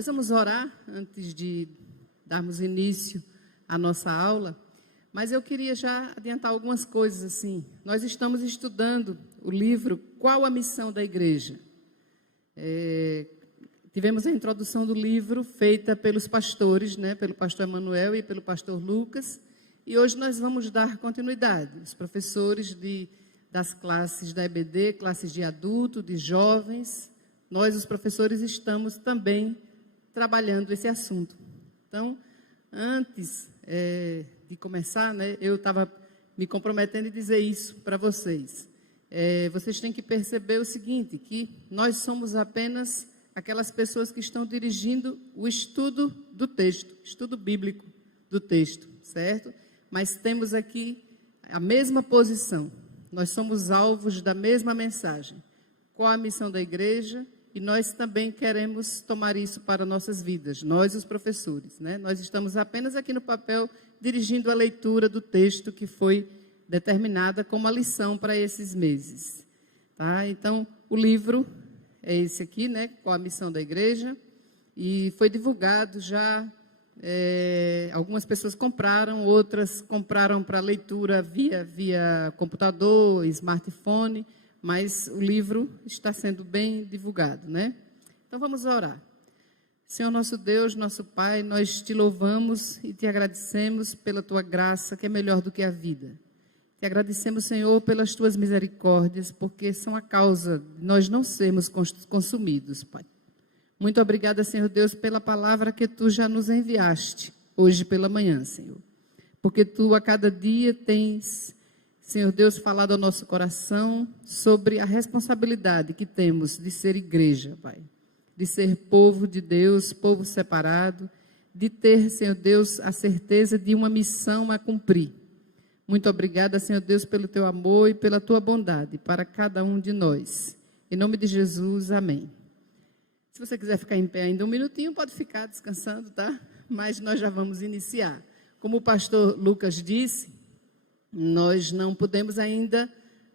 Nós vamos orar antes de darmos início à nossa aula, mas eu queria já adiantar algumas coisas assim. Nós estamos estudando o livro Qual a Missão da Igreja? Tivemos a introdução do livro feita pelos pastores, pelo pastor Emanuel e pelo pastor Lucas, e hoje nós vamos dar continuidade. Os professores das classes da EBD, classes de adulto, de jovens, nós, os professores, estamos também trabalhando esse assunto. Então, antes de começar, eu estava me comprometendo em dizer isso para vocês. Vocês têm que perceber o seguinte, que nós somos apenas aquelas pessoas que estão dirigindo o estudo do texto, estudo bíblico do texto, certo? Mas temos aqui a mesma posição. Nós somos alvos da mesma mensagem. Qual a missão da igreja? E nós também queremos tomar isso para nossas vidas, nós, os professores, Nós estamos apenas aqui no papel dirigindo a leitura do texto que foi determinada como a lição para esses meses. Tá? Então, o livro é esse aqui, Qual a Missão da Igreja? E foi divulgado já, algumas pessoas compraram, outras compraram para leitura via computador, smartphone, mas o livro está sendo bem divulgado, Então, vamos orar. Senhor nosso Deus, nosso Pai, nós te louvamos e te agradecemos pela tua graça, que é melhor do que a vida. Te agradecemos, Senhor, pelas tuas misericórdias, porque são a causa de nós não sermos consumidos, Pai. Muito obrigada, Senhor Deus, pela palavra que tu já nos enviaste hoje pela manhã, Senhor. Porque tu, a cada dia, tens, Senhor Deus, falado ao nosso coração sobre a responsabilidade que temos de ser igreja, Pai. De ser povo de Deus, povo separado, de ter, Senhor Deus, a certeza de uma missão a cumprir. Muito obrigada, Senhor Deus, pelo teu amor e pela tua bondade para cada um de nós. Em nome de Jesus, amém. Se você quiser ficar em pé ainda um minutinho, pode ficar descansando, tá? Mas nós já vamos iniciar. Como o pastor Lucas disse, nós não podemos ainda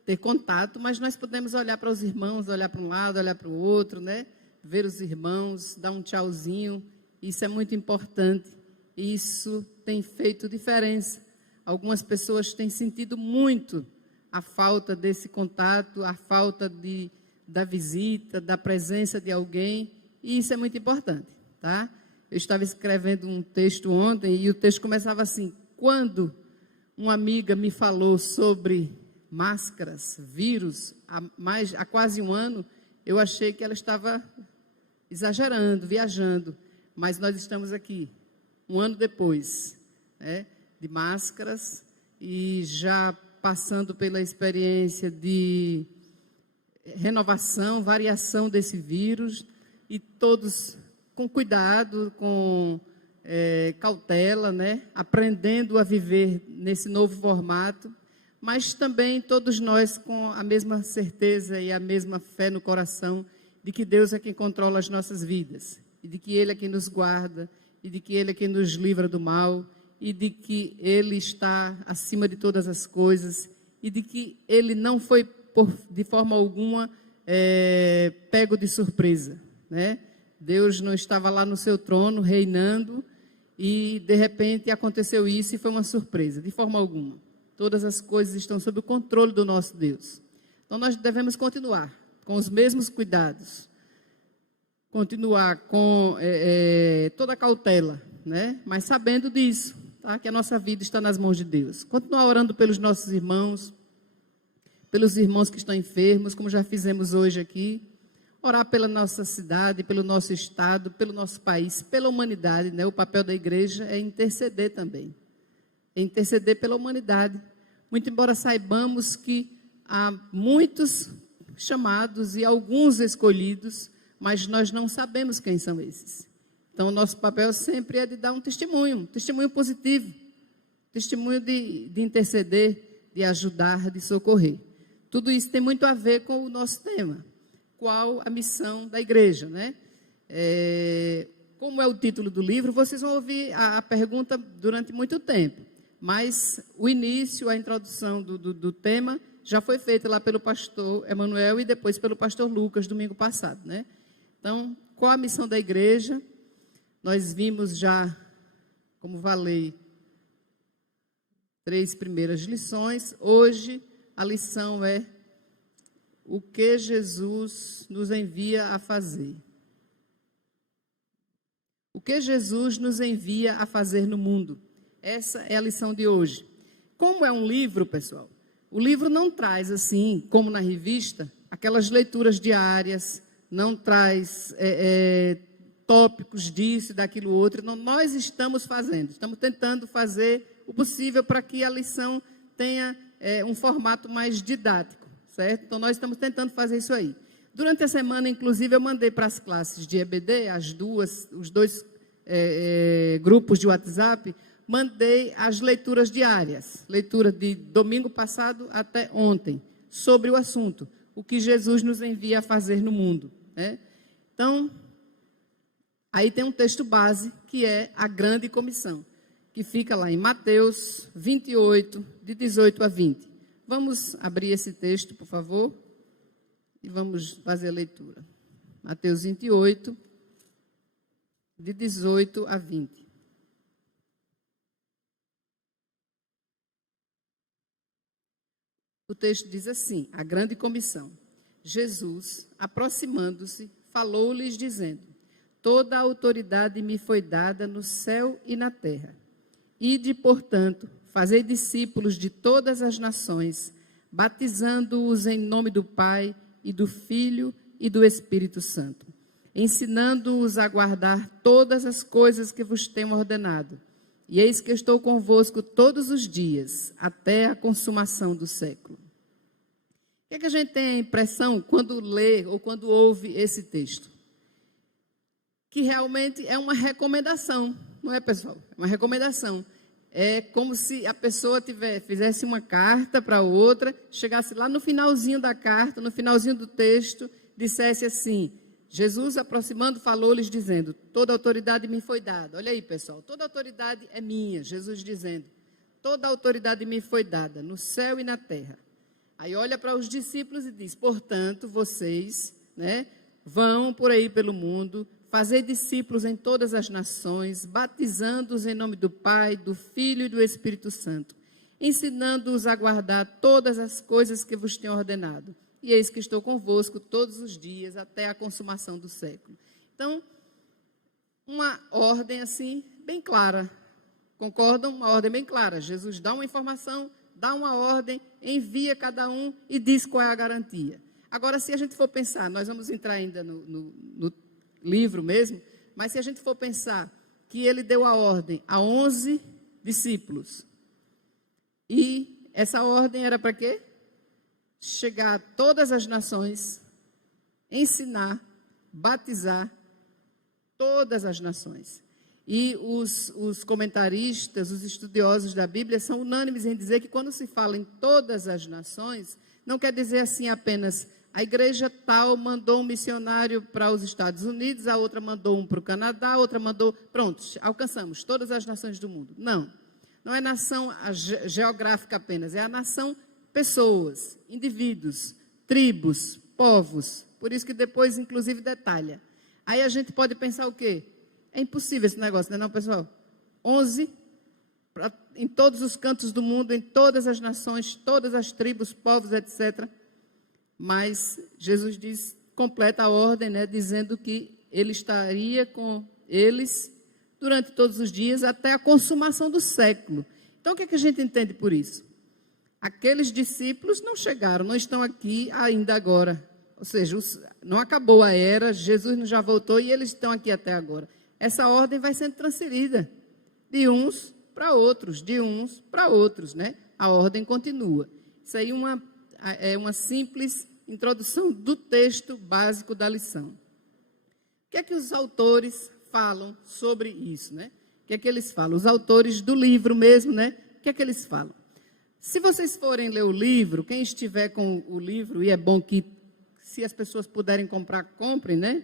ter contato, mas nós podemos olhar para os irmãos, olhar para um lado, olhar para o outro, Ver os irmãos, dar um tchauzinho. Isso é muito importante. Isso tem feito diferença. Algumas pessoas têm sentido muito a falta desse contato, a falta da visita, da presença de alguém, e isso é muito importante, tá? Eu estava escrevendo um texto ontem, e o texto começava assim: quando uma amiga me falou sobre máscaras, vírus, há quase um ano, eu achei que ela estava exagerando, viajando, mas nós estamos aqui, um ano depois, de máscaras, e já passando pela experiência de renovação, variação desse vírus, e todos com cuidado, com cautela, aprendendo a viver nesse novo formato, mas também todos nós com a mesma certeza e a mesma fé no coração de que Deus é quem controla as nossas vidas, e de que Ele é quem nos guarda, e de que Ele é quem nos livra do mal, e de que Ele está acima de todas as coisas, e de que Ele não foi, de forma alguma, pego de surpresa, Deus não estava lá no seu trono, reinando, e de repente aconteceu isso e foi uma surpresa, de forma alguma. Todas as coisas estão sob o controle do nosso Deus. Então nós devemos continuar com os mesmos cuidados, continuar com toda a cautela, mas sabendo disso, tá? Que a nossa vida está nas mãos de Deus. Continuar orando pelos nossos irmãos, pelos irmãos que estão enfermos, como já fizemos hoje aqui. Orar pela nossa cidade, pelo nosso estado, pelo nosso país, pela humanidade, O papel da igreja é interceder também. É interceder pela humanidade. Muito embora saibamos que há muitos chamados e alguns escolhidos, mas nós não sabemos quem são esses. Então, o nosso papel sempre é de dar um testemunho positivo, testemunho de interceder, de ajudar, de socorrer. Tudo isso tem muito a ver com o nosso tema. Qual a missão da igreja, Como é o título do livro, vocês vão ouvir a pergunta durante muito tempo, mas o início, a introdução do tema já foi feita lá pelo pastor Emanuel e depois pelo pastor Lucas, domingo passado, Então, qual a missão da igreja? Nós vimos já, como falei, 3 primeiras lições. Hoje, a lição é o que Jesus nos envia a fazer. O que Jesus nos envia a fazer no mundo. Essa é a lição de hoje. Como é um livro, pessoal, o livro não traz, assim, como na revista, aquelas leituras diárias, não traz tópicos disso, daquilo outro. Não, nós estamos tentando fazer o possível para que a lição tenha um formato mais didático, certo? Então, nós estamos tentando fazer isso aí. Durante a semana, inclusive, eu mandei para as classes de EBD, os dois grupos de WhatsApp, mandei as leituras diárias, leitura de domingo passado até ontem, sobre o assunto, o que Jesus nos envia a fazer no mundo, né? Então, aí tem um texto base, que é a grande comissão, que fica lá em Mateus 28, de 18 a 20. Vamos abrir esse texto, por favor, e vamos fazer a leitura. Mateus 28, de 18 a 20. O texto diz assim, a grande comissão. Jesus, aproximando-se, falou-lhes dizendo, toda a autoridade me foi dada no céu e na terra. Ide, portanto, fazei discípulos de todas as nações, batizando-os em nome do Pai e do Filho e do Espírito Santo, ensinando-os a guardar todas as coisas que vos tenho ordenado. E eis que estou convosco todos os dias, até a consumação do século. O que a gente tem a impressão quando lê ou quando ouve esse texto? Que realmente é uma recomendação, não é, pessoal? É uma recomendação. É como se a pessoa fizesse uma carta para outra, chegasse lá no finalzinho da carta, no finalzinho do texto, dissesse assim, Jesus, aproximando, falou-lhes dizendo, toda autoridade me foi dada. Olha aí, pessoal, toda autoridade é minha, Jesus dizendo, toda autoridade me foi dada, no céu e na terra. Aí olha para os discípulos e diz, portanto, vocês, né, vão por aí pelo mundo, fazer discípulos em todas as nações, batizando-os em nome do Pai, do Filho e do Espírito Santo, ensinando-os a guardar todas as coisas que vos tenho ordenado. E eis que estou convosco todos os dias, até a consumação do século. Então, uma ordem assim, bem clara. Concordam? Uma ordem bem clara. Jesus dá uma informação, dá uma ordem, envia cada um e diz qual é a garantia. Agora, se a gente for pensar, nós vamos entrar ainda no livro mesmo, mas se a gente for pensar que ele deu a ordem a 11 discípulos, e essa ordem era para quê? Chegar a todas as nações, ensinar, batizar todas as nações. E os comentaristas, os estudiosos da Bíblia são unânimes em dizer que quando se fala em todas as nações, não quer dizer assim apenas a igreja tal mandou um missionário para os Estados Unidos, a outra mandou um para o Canadá, a outra mandou... Pronto, alcançamos todas as nações do mundo. Não, não é nação geográfica apenas, é a nação pessoas, indivíduos, tribos, povos. Por isso que depois, inclusive, detalha. Aí a gente pode pensar o quê? É impossível esse negócio, não é não, pessoal? 11, em todos os cantos do mundo, em todas as nações, todas as tribos, povos, etc. Mas Jesus diz, completa a ordem, né, dizendo que ele estaria com eles durante todos os dias, até a consumação do século. Então, o que a gente entende por isso? Aqueles discípulos não chegaram, não estão aqui ainda agora. Ou seja, não acabou a era, Jesus não já voltou e eles estão aqui até agora. Essa ordem vai sendo transferida de uns para outros, né? A ordem continua. Isso aí é uma simples introdução do texto básico da lição. O que é que os autores falam sobre isso, né? O que é que eles falam? Os autores do livro mesmo, né? O que é que eles falam? Se vocês forem ler o livro, quem estiver com o livro, e é bom que, se as pessoas puderem comprar, comprem, né?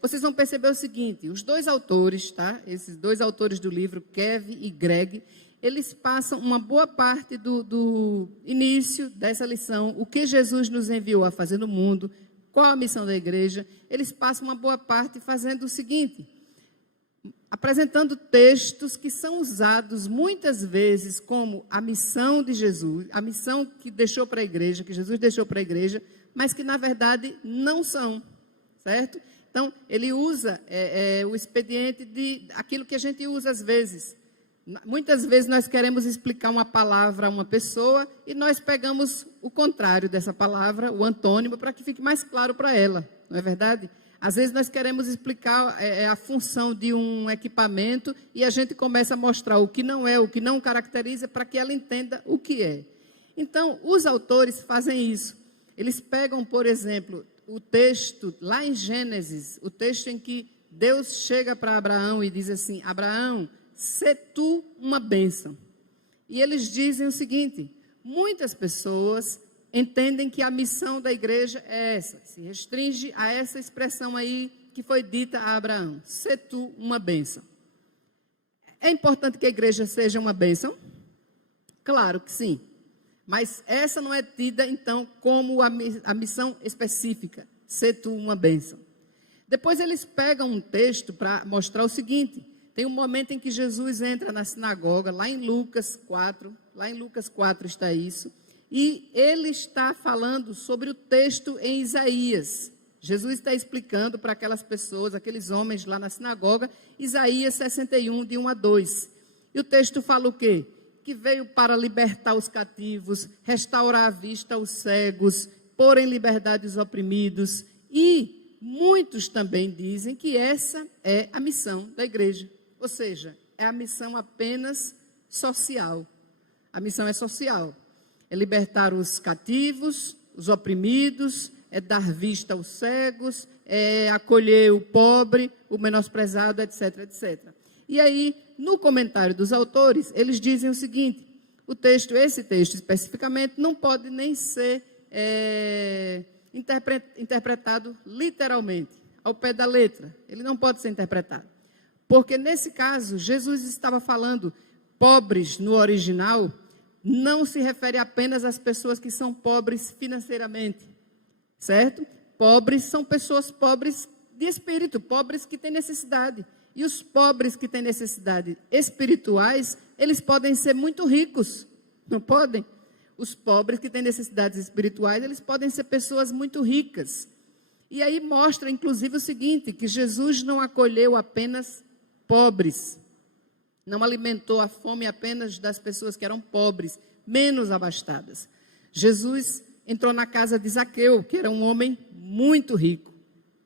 Vocês vão perceber o seguinte, os dois autores, tá? Esses dois autores do livro, Kev e Greg, eles passam uma boa parte do início dessa lição, o que Jesus nos enviou a fazer no mundo, qual a missão da igreja, eles passam uma boa parte fazendo o seguinte, apresentando textos que são usados muitas vezes como a missão de Jesus, a missão que deixou para a igreja, que Jesus deixou para a igreja, mas que na verdade não são, certo? Então, ele usa o expediente de aquilo que a gente usa às vezes. Muitas vezes nós queremos explicar uma palavra a uma pessoa e nós pegamos o contrário dessa palavra, o antônimo, para que fique mais claro para ela, não é verdade? Às vezes nós queremos explicar a função de um equipamento e a gente começa a mostrar o que não é, o que não caracteriza, para que ela entenda o que é. Então, os autores fazem isso. Eles pegam, por exemplo, o texto lá em Gênesis, o texto em que Deus chega para Abraão e diz assim: Abraão, sê tu uma bênção. E eles dizem o seguinte: muitas pessoas entendem que a missão da igreja é essa, se restringe a essa expressão aí que foi dita a Abraão: sê tu uma bênção. É importante que a igreja seja uma bênção? Claro que sim. Mas essa não é tida, então, como a missão específica: sê tu uma bênção. Depois eles pegam um texto para mostrar o seguinte: tem um momento em que Jesus entra na sinagoga, lá em Lucas 4 está isso, e ele está falando sobre o texto em Isaías. Jesus está explicando para aquelas pessoas, aqueles homens lá na sinagoga, Isaías 61, de 1 a 2. E o texto fala o quê? Que veio para libertar os cativos, restaurar a vista aos cegos, pôr em liberdade os oprimidos. E muitos também dizem que essa é a missão da igreja. Ou seja, é a missão apenas social. A missão é social. É libertar os cativos, os oprimidos, é dar vista aos cegos, é acolher o pobre, o menosprezado, etc, etc. E aí, no comentário dos autores, eles dizem o seguinte: esse texto especificamente não pode nem ser interpretado literalmente, ao pé da letra. Ele não pode ser interpretado. Porque nesse caso, Jesus estava falando pobres no original, não se refere apenas às pessoas que são pobres financeiramente, certo? Pobres são pessoas pobres de espírito, pobres que têm necessidade. E os pobres que têm necessidade espirituais, eles podem ser muito ricos, não podem? Os pobres que têm necessidades espirituais, eles podem ser pessoas muito ricas. E aí mostra, inclusive, o seguinte: que Jesus não acolheu apenas pobres, não alimentou a fome apenas das pessoas que eram pobres, menos abastadas. Jesus entrou na casa de Zaqueu, que era um homem muito rico,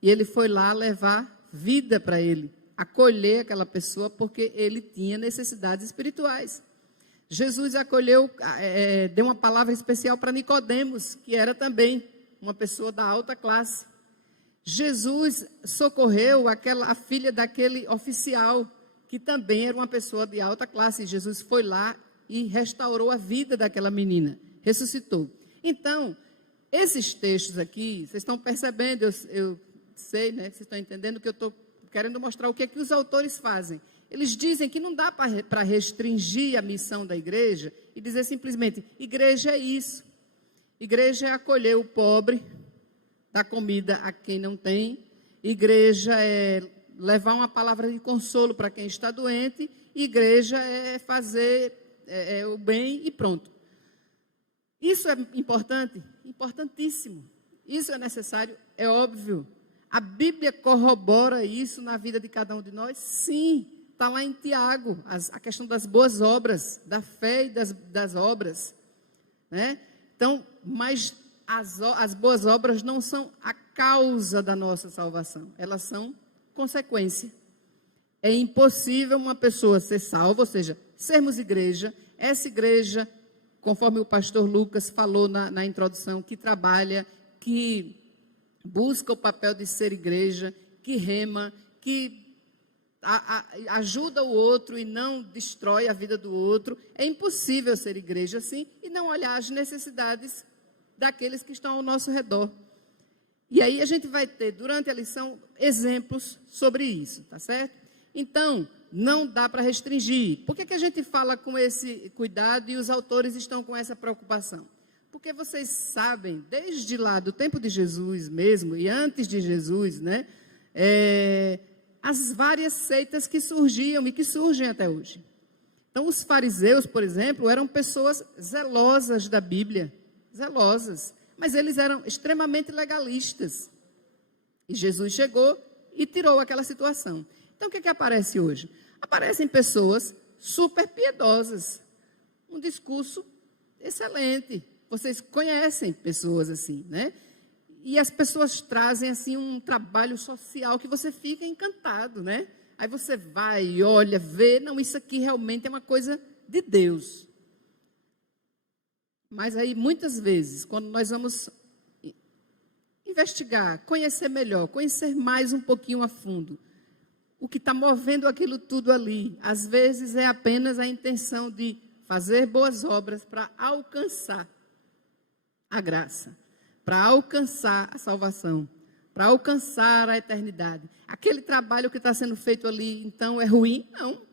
e ele foi lá levar vida para ele, acolher aquela pessoa, porque ele tinha necessidades espirituais. Jesus acolheu, deu uma palavra especial para Nicodemos, que era também uma pessoa da alta classe. Jesus socorreu a filha daquele oficial, que também era uma pessoa de alta classe. Jesus foi lá e restaurou a vida daquela menina, ressuscitou. Então, esses textos aqui, vocês estão percebendo, eu sei, né, vocês estão entendendo o que eu estou querendo mostrar, o que é que os autores fazem. Eles dizem que não dá para restringir a missão da igreja e dizer simplesmente: igreja é isso. Igreja é acolher o pobre, dar comida a quem não tem. Igreja é levar uma palavra de consolo para quem está doente. Igreja é fazer o bem e pronto. Isso é importante? Importantíssimo. Isso é necessário? É óbvio. A Bíblia corrobora isso na vida de cada um de nós? Sim. Está lá em Tiago, a questão das boas obras, da fé e das obras, né? Então, mas as boas obras não são a causa da nossa salvação, elas são consequência. É impossível uma pessoa ser salva, ou seja, sermos igreja, essa igreja, conforme o pastor Lucas falou na introdução, que trabalha, que busca o papel de ser igreja, que rema, que ajuda o outro e não destrói a vida do outro. É impossível ser igreja assim e não olhar as necessidades daqueles que estão ao nosso redor. E aí a gente vai ter, durante a lição, exemplos sobre isso, tá certo? Então, não dá para restringir. Por que a gente fala com esse cuidado e os autores estão com essa preocupação? Porque vocês sabem, desde lá do tempo de Jesus mesmo, e antes de Jesus, né? as várias seitas que surgiam e que surgem até hoje. Então, os fariseus, por exemplo, eram pessoas zelosas da Bíblia, zelosas, mas eles eram extremamente legalistas. E Jesus chegou e tirou aquela situação. Então, o que aparece hoje? Aparecem pessoas super piedosas, um discurso excelente. Vocês conhecem pessoas assim, né? E as pessoas trazem assim um trabalho social que você fica encantado, né? Aí você vai, olha, vê, não, isso aqui realmente é uma coisa de Deus. Mas aí, muitas vezes, quando nós vamos investigar, conhecer melhor, conhecer mais um pouquinho a fundo, o que está movendo aquilo tudo ali, às vezes é apenas a intenção de fazer boas obras para alcançar a graça, para alcançar a salvação, para alcançar a eternidade. Aquele trabalho que está sendo feito ali, então, é ruim? Não.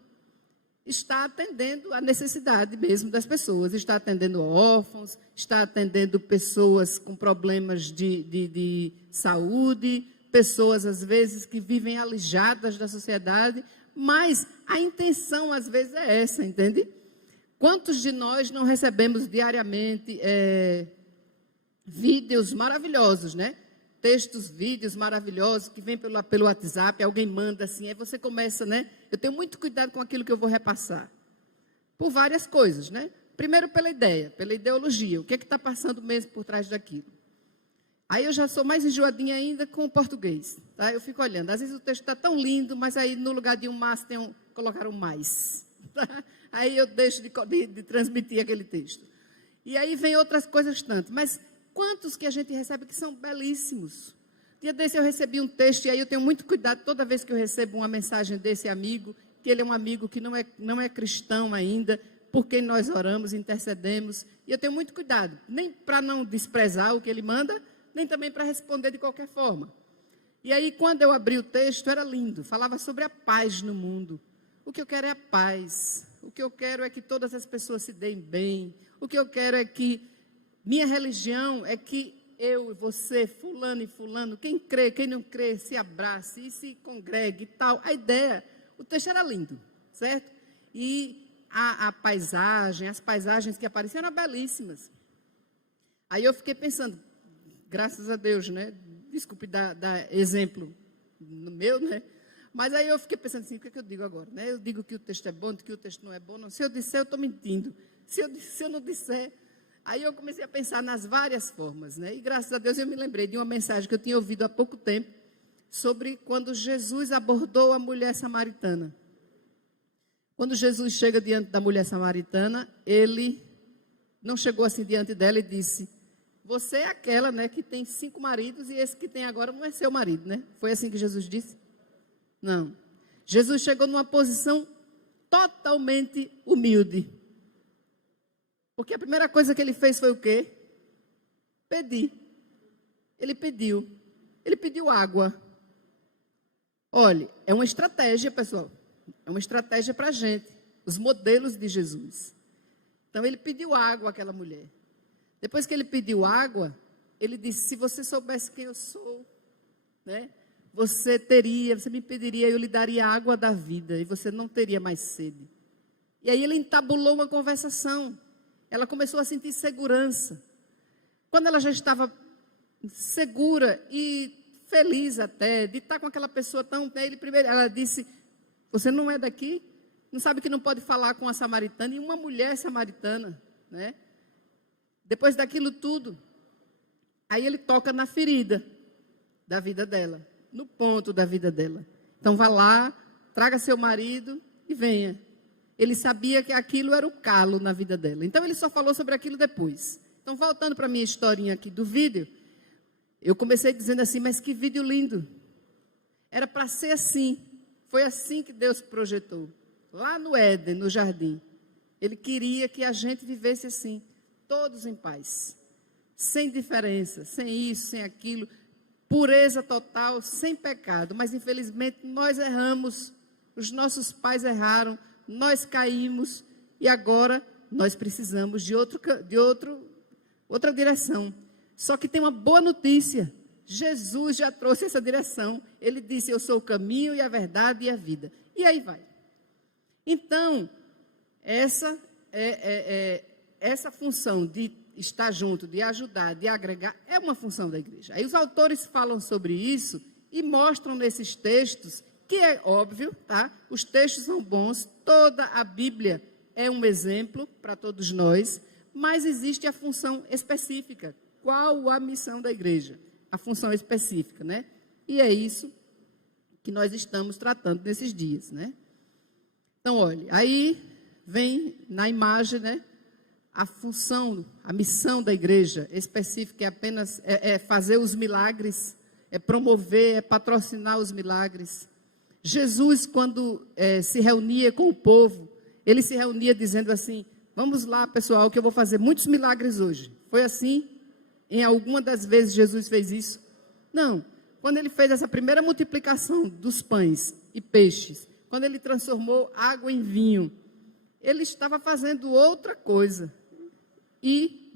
Está atendendo a necessidade mesmo das pessoas, está atendendo órfãos, está atendendo pessoas com problemas de saúde, pessoas, às vezes, que vivem alijadas da sociedade, mas a intenção, às vezes, é essa, entende? Quantos de nós não recebemos diariamente vídeos maravilhosos, né? Textos, vídeos maravilhosos que vêm pelo WhatsApp, alguém manda assim, aí você começa, né? Eu tenho muito cuidado com aquilo que eu vou repassar. Por várias coisas, né? Primeiro pela ideia, pela ideologia, o que é que está passando mesmo por trás daquilo. Aí eu já sou mais enjoadinha ainda com o português, tá? Eu fico olhando, às vezes o texto está tão lindo, mas aí no lugar de um mas colocaram um mais. Tá? Aí eu deixo de transmitir aquele texto. E aí vem outras coisas tanto, mas quantos que a gente recebe que são belíssimos? Dia desse eu recebi um texto, e aí eu tenho muito cuidado toda vez que eu recebo uma mensagem desse amigo, que ele é um amigo que não é cristão ainda, por quem nós oramos, intercedemos, e eu tenho muito cuidado, nem para não desprezar o que ele manda, nem também para responder de qualquer forma. E aí, quando eu abri o texto, era lindo, falava sobre a paz no mundo. O que eu quero é a paz, o que eu quero é que todas as pessoas se deem bem, o que eu quero é que minha religião é que eu, você, fulano e fulano, quem crê, quem não crê, se abrace e se congregue e tal. A ideia, o texto era lindo, certo? E a paisagem, as paisagens que apareciam eram belíssimas. Aí eu fiquei pensando, graças a Deus, né? Desculpe dar exemplo no meu, né? Mas aí eu fiquei pensando assim, o que é que eu digo agora? Né? Eu digo que o texto é bom, que o texto não é bom. Não. Se eu disser, eu estou mentindo. Se eu não disser... Aí eu comecei a pensar nas várias formas, né? E graças a Deus eu me lembrei de uma mensagem que eu tinha ouvido há pouco tempo, sobre quando Jesus abordou a mulher samaritana. Quando Jesus chega diante da mulher samaritana, ele não chegou assim diante dela e disse, você é aquela, né, que tem 5 maridos e esse que tem agora não é seu marido, né? Foi assim que Jesus disse? Não. Jesus chegou numa posição totalmente humilde. Porque a primeira coisa que ele fez foi o quê? Pedir. Ele pediu água. Olha, é uma estratégia, pessoal. É uma estratégia para a gente. Os modelos de Jesus. Então, ele pediu água àquela mulher. Depois que ele pediu água, ele disse, se você soubesse quem eu sou, né? Você me pediria, eu lhe daria a água da vida, e você não teria mais sede. E aí ele entabulou uma conversação. Ela começou a sentir segurança. Quando ela já estava segura e feliz até, de estar com aquela pessoa tão... Ela disse, você não é daqui? Não sabe que não pode falar com a samaritana? E uma mulher samaritana, né? Depois daquilo tudo, aí ele toca na ferida da vida dela, no ponto da vida dela. Então vá lá, traga seu marido e venha. Ele sabia que aquilo era o calo na vida dela. Então, ele só falou sobre aquilo depois. Então, voltando para a minha historinha aqui do vídeo, eu comecei dizendo assim, mas que vídeo lindo. Era para ser assim. Foi assim que Deus projetou. Lá no Éden, no jardim. Ele queria que a gente vivesse assim, todos em paz. Sem diferença, sem isso, sem aquilo. Pureza total, sem pecado. Mas, infelizmente, nós erramos. Os nossos pais erraram. Nós caímos e agora nós precisamos de outra direção. Só que tem uma boa notícia. Jesus já trouxe essa direção. Ele disse, eu sou o caminho e a verdade e a vida. E aí vai. Então, essa essa função de estar junto, de ajudar, de agregar, é uma função da igreja. Aí os autores falam sobre isso e mostram nesses textos, que é óbvio, tá? Os textos são bons, toda a Bíblia é um exemplo para todos nós, mas existe a função específica. Qual a missão da igreja? A função específica, né? E é isso que nós estamos tratando nesses dias, né? Então, olha, aí vem na imagem, né? A função, a missão da igreja específica é apenas fazer os milagres, é promover, é patrocinar os milagres. Jesus, quando se reunia com o povo, ele se reunia dizendo assim, vamos lá, pessoal, que eu vou fazer muitos milagres hoje. Foi assim? Em alguma das vezes Jesus fez isso? Não. Quando ele fez essa primeira multiplicação dos pães e peixes, quando ele transformou água em vinho, ele estava fazendo outra coisa. E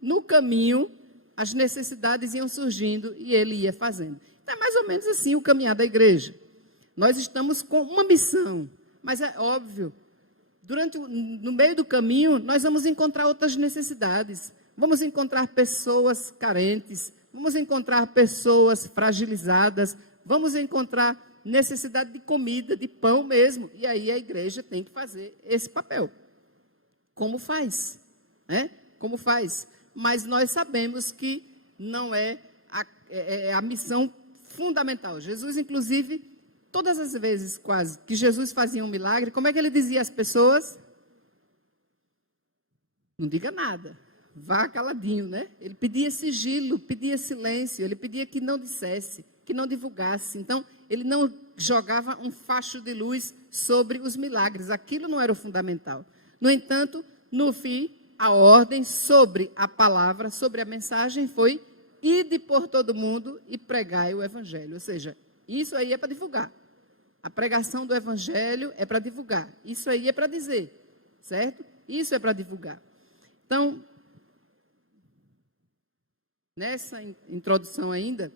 no caminho, as necessidades iam surgindo e ele ia fazendo. Então, é mais ou menos assim o caminhar da igreja. Nós estamos com uma missão, mas é óbvio, no meio do caminho, nós vamos encontrar outras necessidades. Vamos encontrar pessoas carentes, vamos encontrar pessoas fragilizadas, vamos encontrar necessidade de comida, de pão mesmo. E aí a igreja tem que fazer esse papel. Como faz? Como faz? Mas nós sabemos que não é a missão fundamental. Jesus, inclusive, todas as vezes quase que Jesus fazia um milagre, como é que ele dizia às pessoas? Não diga nada, vá caladinho, né? Ele pedia sigilo, pedia silêncio, ele pedia que não dissesse, que não divulgasse. Então, ele não jogava um facho de luz sobre os milagres, aquilo não era o fundamental. No entanto, no fim, a ordem sobre a palavra, sobre a mensagem foi: ide por todo mundo e pregai o evangelho. Ou seja, isso aí é para divulgar. A pregação do evangelho é para divulgar. Isso aí é para dizer, certo? Isso é para divulgar. Então, nessa introdução ainda,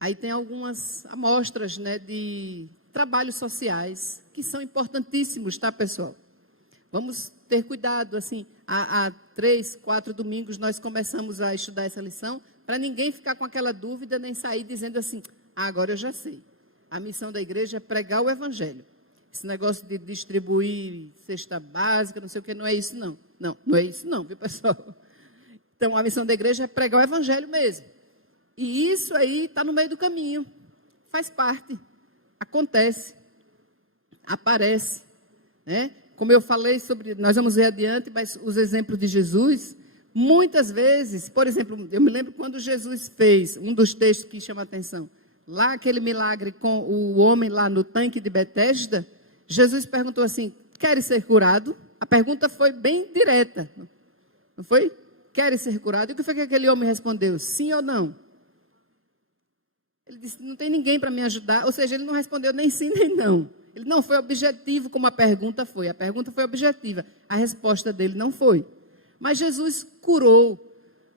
aí tem algumas amostras, né, de trabalhos sociais que são importantíssimos, tá, pessoal? Vamos ter cuidado, assim, há 3, 4 domingos nós começamos a estudar essa lição, para ninguém ficar com aquela dúvida, nem sair dizendo assim, agora eu já sei. A missão da igreja é pregar o evangelho. Esse negócio de distribuir cesta básica, não sei o que, não é isso não. Não é isso não, viu, pessoal? Então, a missão da igreja é pregar o evangelho mesmo. E isso aí está no meio do caminho. Faz parte. Acontece. Aparece. Né? Como eu falei sobre, nós vamos ver adiante, mas os exemplos de Jesus, muitas vezes, por exemplo, eu me lembro quando Jesus fez, um dos textos que chama a atenção, lá aquele milagre com o homem lá no tanque de Betesda, Jesus perguntou assim, queres ser curado? A pergunta foi bem direta, não foi? Queres ser curado? E o que foi que aquele homem respondeu? Sim ou não? Ele disse, não tem ninguém para me ajudar, ou seja, ele não respondeu nem sim nem não. Ele não foi objetivo como a pergunta foi. A pergunta foi objetiva. A resposta dele não foi. Mas Jesus curou.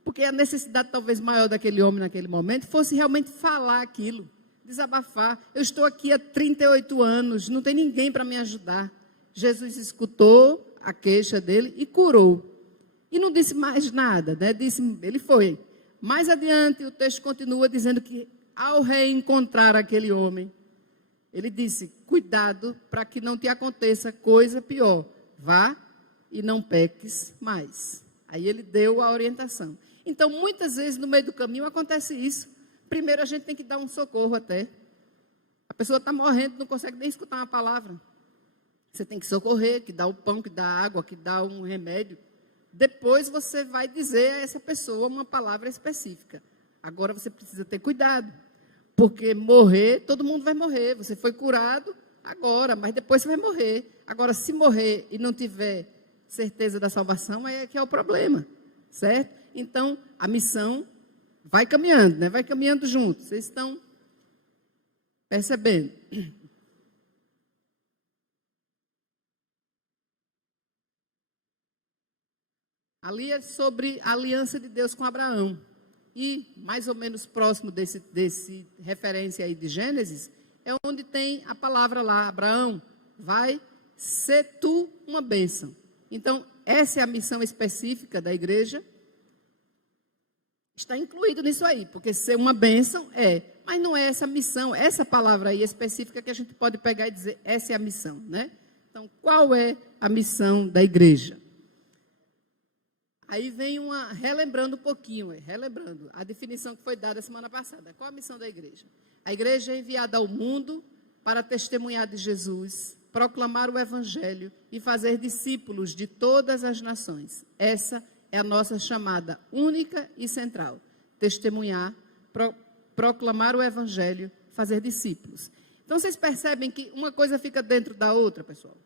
Porque a necessidade talvez maior daquele homem naquele momento fosse realmente falar aquilo. Desabafar. Eu estou aqui há 38 anos. Não tem ninguém para me ajudar. Jesus escutou a queixa dele e curou. E não disse mais nada. Né? Ele foi. Mais adiante o texto continua dizendo que ao reencontrar aquele homem, ele disse, cuidado para que não te aconteça coisa pior. Vá e não peques mais. Aí ele deu a orientação. Então, muitas vezes, no meio do caminho, acontece isso. Primeiro, a gente tem que dar um socorro até. A pessoa está morrendo, não consegue nem escutar uma palavra. Você tem que socorrer, que dá o pão, que dá a água, que dá um remédio. Depois, você vai dizer a essa pessoa uma palavra específica. Agora, você precisa ter cuidado. Porque morrer, todo mundo vai morrer. Você foi curado agora, mas depois você vai morrer. Agora, se morrer e não tiver certeza da salvação, aí é que é o problema, certo? Então, a missão vai caminhando, né? Vai caminhando junto. Vocês estão percebendo? Ali é sobre a aliança de Deus com Abraão. e mais ou menos próximo desse referência aí de Gênesis, é onde tem a palavra lá, Abraão, vai ser tu uma bênção. Então, essa é a missão específica da igreja, está incluído nisso aí, porque ser uma bênção mas não é essa missão, essa palavra aí específica que a gente pode pegar e dizer, essa é a missão, né? Então, qual é a missão da igreja? Aí vem relembrando um pouquinho, relembrando a definição que foi dada semana passada. Qual a missão da igreja? A igreja é enviada ao mundo para testemunhar de Jesus, proclamar o evangelho e fazer discípulos de todas as nações. Essa é a nossa chamada única e central. Testemunhar, proclamar o evangelho, fazer discípulos. Então, vocês percebem que uma coisa fica dentro da outra, pessoal?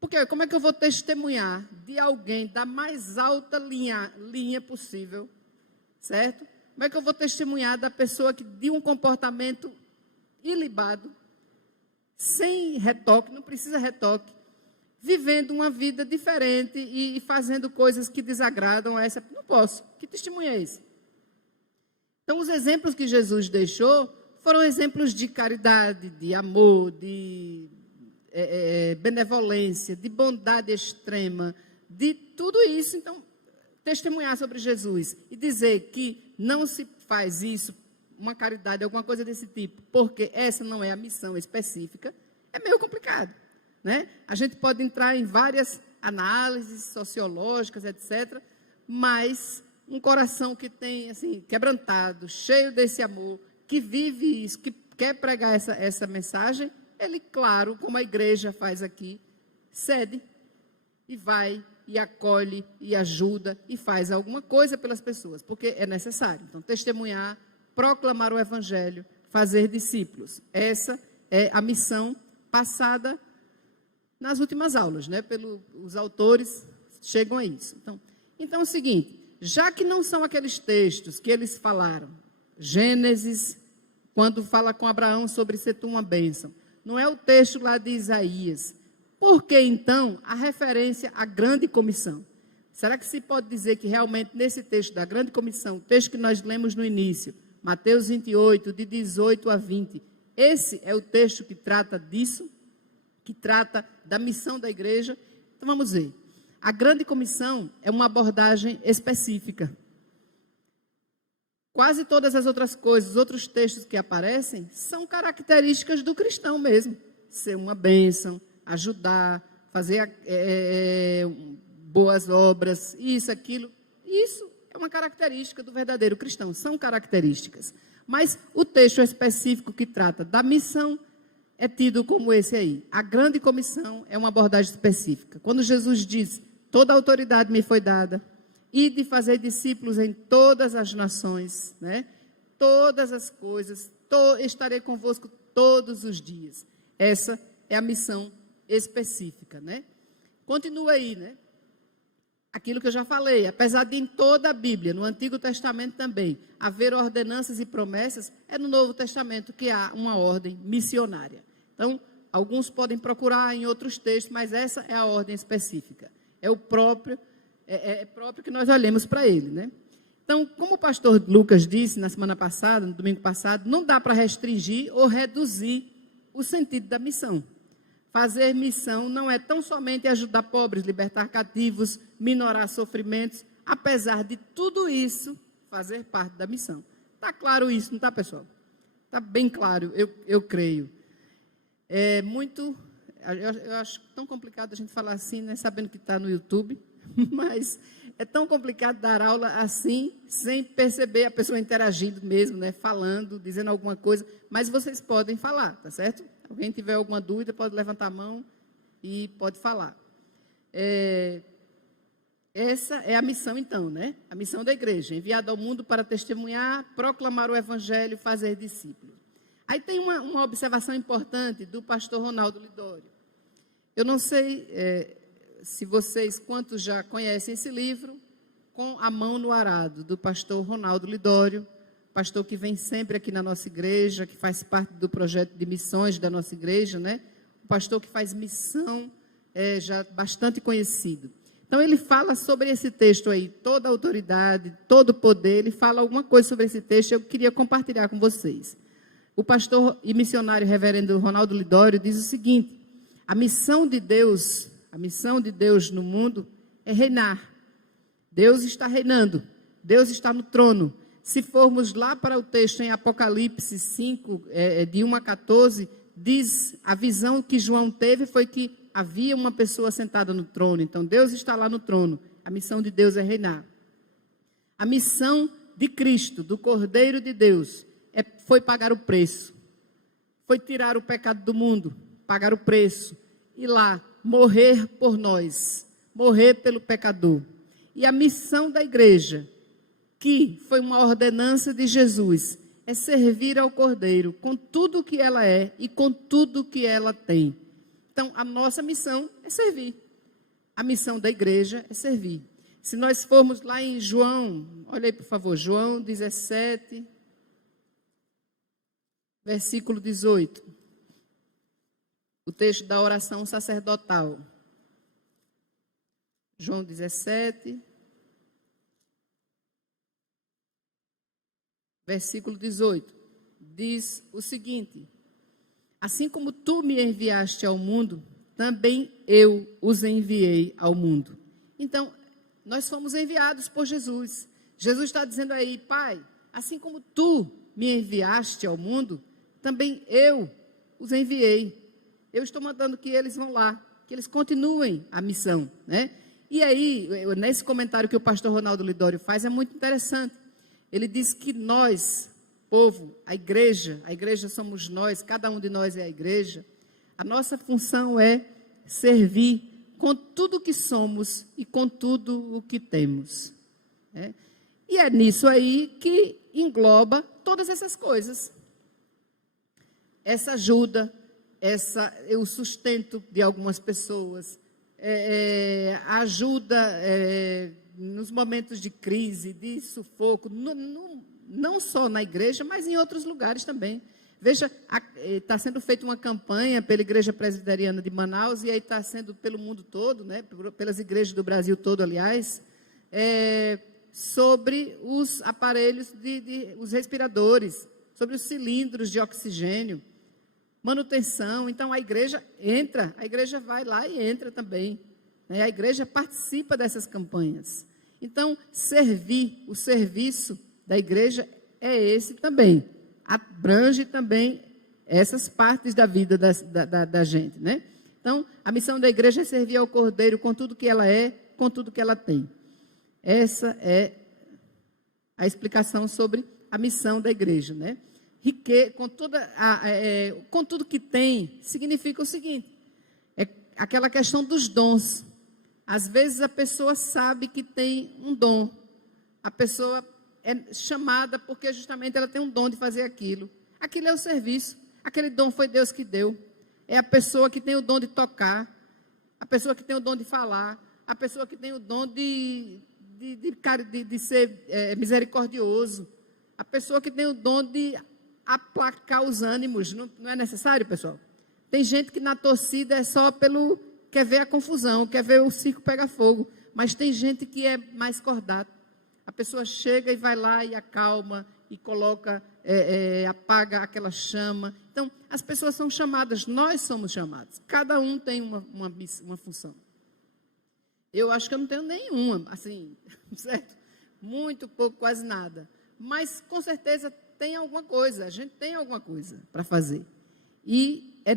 Porque como é que eu vou testemunhar de alguém da mais alta linha possível, certo? Como é que eu vou testemunhar da pessoa que de um comportamento ilibado, sem retoque, não precisa retoque, vivendo uma vida diferente e fazendo coisas que desagradam a essa... Não posso. Que testemunho é esse? Então, os exemplos que Jesus deixou foram exemplos de caridade, de amor, de benevolência, de bondade extrema, de tudo isso. Então, testemunhar sobre Jesus e dizer que não se faz isso, uma caridade, alguma coisa desse tipo, porque essa não é a missão específica, é meio complicado, né? A gente pode entrar em várias análises sociológicas, etc., mas um coração que tem, assim, quebrantado, cheio desse amor, que vive isso, que quer pregar essa mensagem, ele, claro, como a igreja faz aqui, cede e vai e acolhe e ajuda e faz alguma coisa pelas pessoas, porque é necessário. Então, testemunhar, proclamar o evangelho, fazer discípulos. Essa é a missão passada nas últimas aulas, né? Os autores chegam a isso. Então é o seguinte, já que não são aqueles textos que eles falaram, Gênesis, quando fala com Abraão sobre ser tu uma bênção, não é o texto lá de Isaías. Por que, então, a referência à grande comissão? Será que se pode dizer que realmente nesse texto da grande comissão, o texto que nós lemos no início, Mateus 28, de 18 a 20, esse é o texto que trata disso, que trata da missão da igreja? Então vamos ver. A grande comissão é uma abordagem específica. Quase todas as outras coisas, os outros textos que aparecem, são características do cristão mesmo. Ser uma bênção, ajudar, fazer boas obras, isso, aquilo. Isso é uma característica do verdadeiro cristão, são características. Mas o texto específico que trata da missão é tido como esse aí. A grande comissão é uma abordagem específica. Quando Jesus diz, toda a autoridade me foi dada, e de fazer discípulos em todas as nações, né? Todas as coisas, estarei convosco todos os dias. Essa é a missão específica, né? Continua aí, né? Aquilo que eu já falei, apesar de em toda a Bíblia, no Antigo Testamento também, haver ordenanças e promessas, é no Novo Testamento que há uma ordem missionária. Então, alguns podem procurar em outros textos, mas essa é a ordem específica. É próprio que nós olhemos para ele, né? Então, como o pastor Lucas disse na semana passada, no domingo passado, não dá para restringir ou reduzir o sentido da missão. Fazer missão não é tão somente ajudar pobres, libertar cativos, minorar sofrimentos, apesar de tudo isso fazer parte da missão. Está claro isso, não está, pessoal? Está bem claro, eu creio. Eu acho tão complicado a gente falar assim, né, sabendo que está no YouTube, mas é tão complicado dar aula assim, sem perceber a pessoa interagindo mesmo, né, falando, dizendo alguma coisa, mas vocês podem falar, tá certo? Alguém tiver alguma dúvida, pode levantar a mão e pode falar. Essa é a missão, então, né? A missão da igreja, enviada ao mundo para testemunhar, proclamar o evangelho, fazer discípulos. Aí tem uma observação importante do pastor Ronaldo Lidório. Eu não sei se vocês, quantos já conhecem esse livro, Com a Mão no Arado, do pastor Ronaldo Lidório, pastor que vem sempre aqui na nossa igreja, que faz parte do projeto de missões da nossa igreja, né? O pastor que faz missão, já bastante conhecido. Então, ele fala sobre esse texto aí, toda a autoridade, todo o poder, ele fala alguma coisa sobre esse texto, eu queria compartilhar com vocês. O pastor e missionário reverendo Ronaldo Lidório diz o seguinte: a missão de Deus no mundo é reinar. Deus está reinando, Deus está no trono. Se formos lá para o texto em Apocalipse 5, de 1 a 14, diz, a visão que João teve foi que havia uma pessoa sentada no trono. Então, Deus está lá no trono. A missão de Deus é reinar. A missão de Cristo, do Cordeiro de Deus, foi pagar o preço. Foi tirar o pecado do mundo, pagar o preço. Ir lá, morrer por nós, morrer pelo pecador. E a missão da igreja, que foi uma ordenança de Jesus, é servir ao Cordeiro com tudo o que ela é e com tudo o que ela tem. Então, a nossa missão é servir. A missão da igreja é servir. Se nós formos lá em João, olha aí, por favor, João 17, versículo 18. O texto da oração sacerdotal. João 17, versículo 18. Diz o seguinte: assim como tu me enviaste ao mundo, também eu os enviei ao mundo. Então, nós fomos enviados por Jesus. Jesus está dizendo aí: Pai, assim como tu me enviaste ao mundo, também eu os enviei. Eu estou mandando que eles vão lá, que eles continuem a missão, né? E aí, nesse comentário que o pastor Ronaldo Lidório faz, é muito interessante. Ele diz que nós, povo, a igreja somos nós, cada um de nós é a igreja. A nossa função é servir com tudo o que somos e com tudo o que temos, né? E é nisso aí que engloba todas essas coisas. Essa ajuda, o sustento de algumas pessoas, a ajuda nos momentos de crise, de sufoco, não só na igreja, mas em outros lugares também. Veja, está sendo feita uma campanha pela Igreja Presbiteriana de Manaus, e aí está sendo pelo mundo todo, né, pelas igrejas do Brasil todo, aliás, sobre os aparelhos, os respiradores, sobre os cilindros de oxigênio, manutenção. Então, a igreja vai lá e entra também, né? A igreja participa dessas campanhas. Então, o serviço da igreja é esse também. Abrange também essas partes da vida da gente, né? Então, a missão da igreja é servir ao Cordeiro com tudo que ela é, com tudo que ela tem. Essa é a explicação sobre a missão da igreja, né? Com tudo que tem, significa o seguinte: é aquela questão dos dons. Às vezes a pessoa sabe que tem um dom, a pessoa é chamada porque justamente ela tem um dom de fazer aquilo. Aquilo é o serviço, aquele dom foi Deus que deu. É a pessoa que tem o dom de tocar, a pessoa que tem o dom de falar, a pessoa que tem o dom de ser misericordioso, a pessoa que tem o dom de aplacar os ânimos. Não é necessário, pessoal? Tem gente que na torcida é só quer ver a confusão, quer ver o circo pegar fogo, mas tem gente que é mais cordato. A pessoa chega e vai lá e acalma, e coloca, apaga aquela chama. Então, as pessoas são chamadas, nós somos chamados. Cada um tem uma função. Eu acho que eu não tenho nenhuma, assim, certo? Muito pouco, quase nada. Mas, com certeza, tem alguma coisa, a gente tem alguma coisa para fazer. E é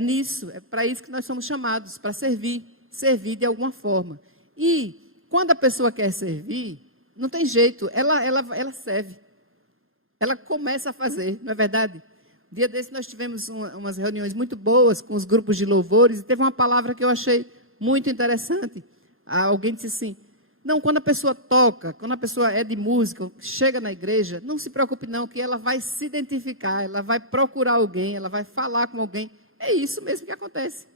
para isso que nós somos chamados, para servir de alguma forma. E, quando a pessoa quer servir, não tem jeito, ela serve. Ela começa a fazer, não é verdade? Um dia desse nós tivemos umas reuniões muito boas com os grupos de louvores, e teve uma palavra que eu achei muito interessante. Alguém disse assim: não, quando a pessoa toca, quando a pessoa é de música, chega na igreja, não se preocupe não, que ela vai se identificar, ela vai procurar alguém, ela vai falar com alguém. É isso mesmo que acontece.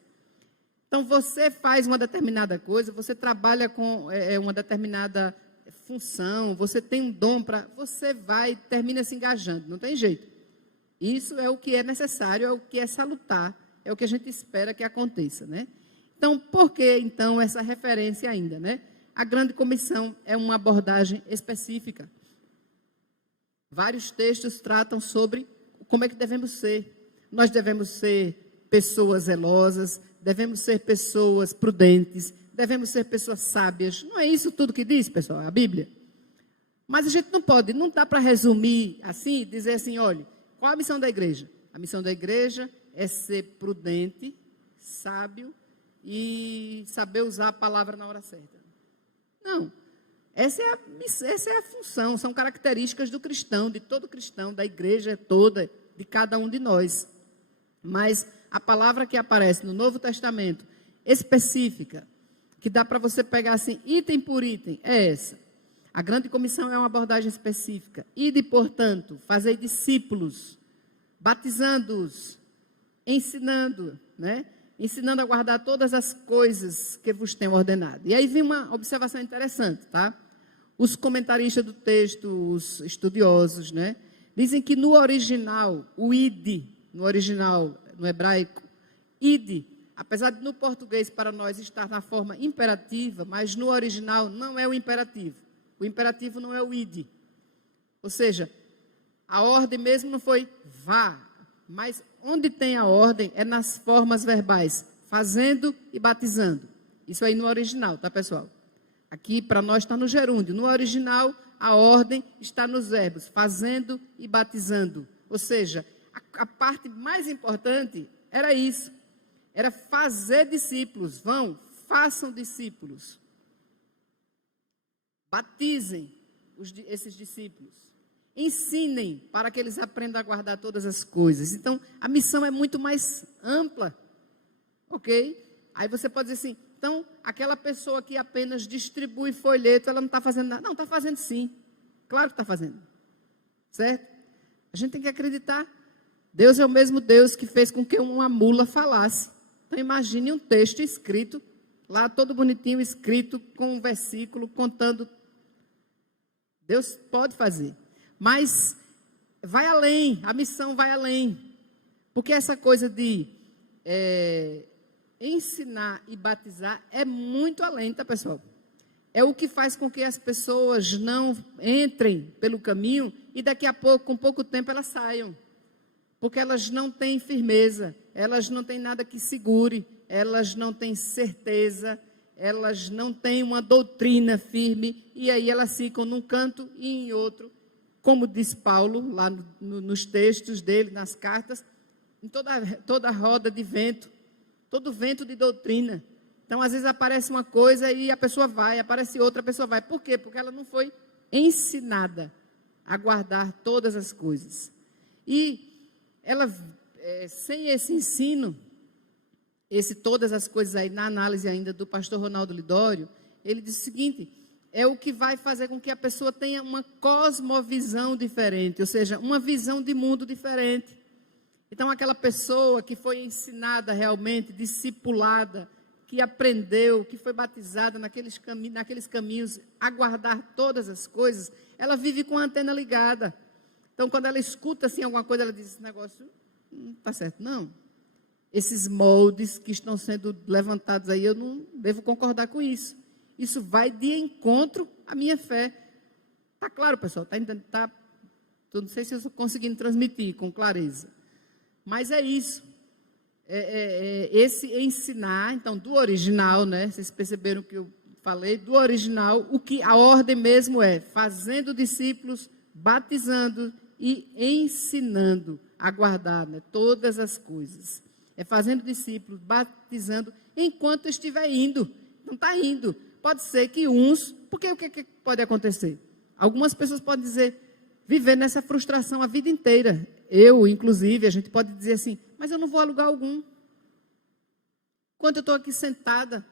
Então, você faz uma determinada coisa, você trabalha com uma determinada função, você tem um dom você vai, termina se engajando, não tem jeito. Isso é o que é necessário, é o que é salutar, é o que a gente espera que aconteça, né? Então, por que, então, essa referência ainda, né? a grande comissão é uma abordagem específica. Vários textos tratam sobre como é que devemos ser. Nós devemos ser pessoas zelosas, devemos ser pessoas prudentes, devemos ser pessoas sábias. Não é isso tudo que diz, pessoal, a Bíblia? Mas a gente não dá para resumir assim, dizer assim, olha, qual a missão da igreja? A missão da igreja é ser prudente, sábio e saber usar a palavra na hora certa. Não. Essa é a função, são características do cristão, de todo cristão, da igreja toda, de cada um de nós. Mas a palavra que aparece no Novo Testamento, específica, que dá para você pegar assim, item por item, é essa. A grande comissão é uma abordagem específica. Ide, portanto, fazei discípulos, batizando-os, ensinando, né? Ensinando a guardar todas as coisas que vos tenho ordenado. E aí vem uma observação interessante, tá? Os comentaristas do texto, os estudiosos, né? Dizem que no original, o ide, no original, no hebraico, ide, apesar de no português para nós estar na forma imperativa, mas no original não é o imperativo. O imperativo não é o ide. Ou seja, a ordem mesmo não foi vá, mas onde tem a ordem é nas formas verbais, fazendo e batizando. Isso aí no original, tá, pessoal? Aqui para nós está no gerúndio. No original, a ordem está nos verbos, fazendo e batizando. Ou seja, a parte mais importante era isso. Era fazer discípulos. Façam discípulos. Batizem esses discípulos. Ensinem para que eles aprendam a guardar todas as coisas. Então, a missão é muito mais ampla. Ok? Aí você pode dizer assim, então, aquela pessoa que apenas distribui folheto, ela não está fazendo nada. Não, está fazendo sim. Claro que está fazendo. Certo? A gente tem que acreditar. Deus é o mesmo Deus que fez com que uma mula falasse. Então, imagine um texto escrito, lá todo bonitinho, escrito com um versículo, contando. Deus pode fazer. Mas vai além, a missão vai além. Porque essa coisa de ensinar e batizar é muito além, tá, pessoal? É o que faz com que as pessoas não entrem pelo caminho e daqui a pouco, com pouco tempo, elas saiam. Porque elas não têm firmeza, elas não têm nada que segure, elas não têm certeza, elas não têm uma doutrina firme, e aí elas ficam num canto e em outro, como diz Paulo, lá nos textos dele, nas cartas, em toda roda de vento, todo vento de doutrina. Então, às vezes aparece uma coisa e a pessoa vai, aparece outra, a pessoa vai. Por quê? Porque ela não foi ensinada a guardar todas as coisas. E ela, sem esse ensino, todas as coisas aí, na análise ainda do pastor Ronaldo Lidório, ele diz o seguinte, é o que vai fazer com que a pessoa tenha uma cosmovisão diferente, ou seja, uma visão de mundo diferente. Então, aquela pessoa que foi ensinada realmente, discipulada, que aprendeu, que foi batizada naqueles caminhos a guardar todas as coisas, ela vive com a antena ligada. Então, quando ela escuta assim, alguma coisa, ela diz, esse negócio não está certo, não. Esses moldes que estão sendo levantados aí, eu não devo concordar com isso. Isso vai de encontro à minha fé. Está claro, pessoal? Não sei se eu estou conseguindo transmitir com clareza. Mas é isso. Esse ensinar, então, do original, né? Vocês perceberam que eu falei, do original, o que a ordem mesmo é, fazendo discípulos, batizando e ensinando a guardar, né, todas as coisas. É fazendo discípulos, batizando, enquanto estiver indo. Não está indo. Pode ser que porque o que pode acontecer? Algumas pessoas podem dizer, viver nessa frustração a vida inteira. Eu, inclusive, a gente pode dizer assim, mas eu não vou a lugar algum. Quando eu estou aqui sentada,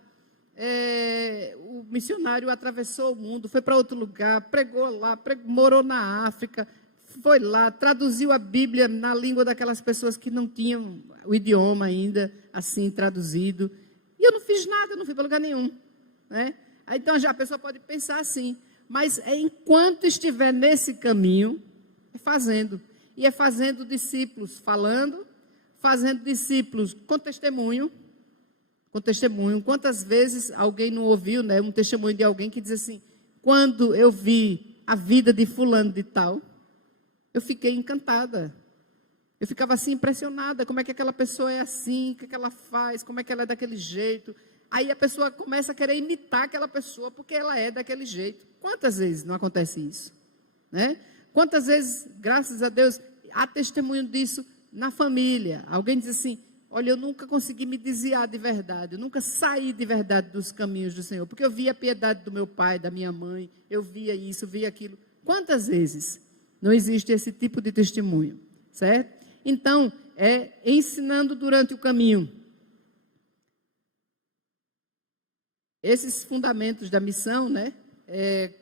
o missionário atravessou o mundo, foi para outro lugar, pregou lá, morou na África, foi lá, traduziu a Bíblia na língua daquelas pessoas que não tinham o idioma ainda assim traduzido. E eu não fiz nada, não fui para lugar nenhum. Né? Então já a pessoa pode pensar assim, mas enquanto estiver nesse caminho, é fazendo. E é fazendo discípulos falando, fazendo discípulos com testemunho, com testemunho. Quantas vezes alguém não ouviu, né, um testemunho de alguém que diz assim: quando eu vi a vida de fulano de tal, eu fiquei encantada. Eu ficava assim impressionada, como é que aquela pessoa é assim, o que ela faz, como é que ela é daquele jeito. Aí a pessoa começa a querer imitar aquela pessoa porque ela é daquele jeito. Quantas vezes não acontece isso? Né? Quantas vezes, graças a Deus, há testemunho disso na família. Alguém diz assim: olha, eu nunca consegui me desviar de verdade, eu nunca saí de verdade dos caminhos do Senhor, porque eu via a piedade do meu pai, da minha mãe, eu via isso, via aquilo. Quantas vezes não existe esse tipo de testemunho, certo? Então, é ensinando durante o caminho. Esses fundamentos da missão, né?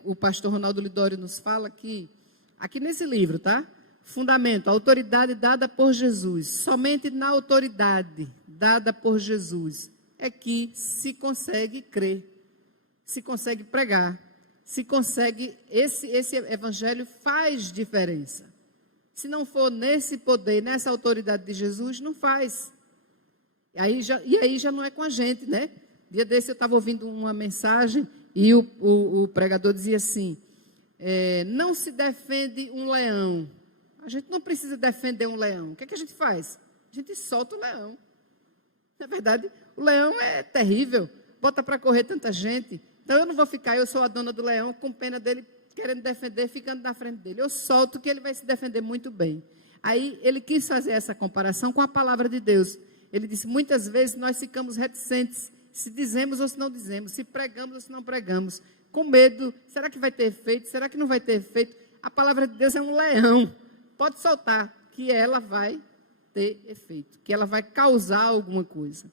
O pastor Ronaldo Lidório nos fala que, aqui nesse livro, tá? Fundamento, a autoridade dada por Jesus. Somente na autoridade dada por Jesus é que se consegue crer, se consegue pregar, se consegue, esse evangelho faz diferença. Se não for nesse poder, nessa autoridade de Jesus, não faz. E aí já não é com a gente, né? Dia desse eu estava ouvindo uma mensagem e o pregador dizia assim: não se defende um leão. A gente não precisa defender um leão. O que é que a gente faz? A gente solta o leão. Na verdade, o leão é terrível. Bota para correr tanta gente. Então eu não vou ficar, eu sou a dona do leão, com pena dele, querendo defender, ficando na frente dele. Eu solto que ele vai se defender muito bem. Aí ele quis fazer essa comparação com a palavra de Deus. Ele disse: muitas vezes nós ficamos reticentes, se dizemos ou se não dizemos, se pregamos ou se não pregamos, com medo. Será que vai ter efeito? Será que não vai ter efeito? A palavra de Deus é um leão. Pode soltar, que ela vai ter efeito, que ela vai causar alguma coisa.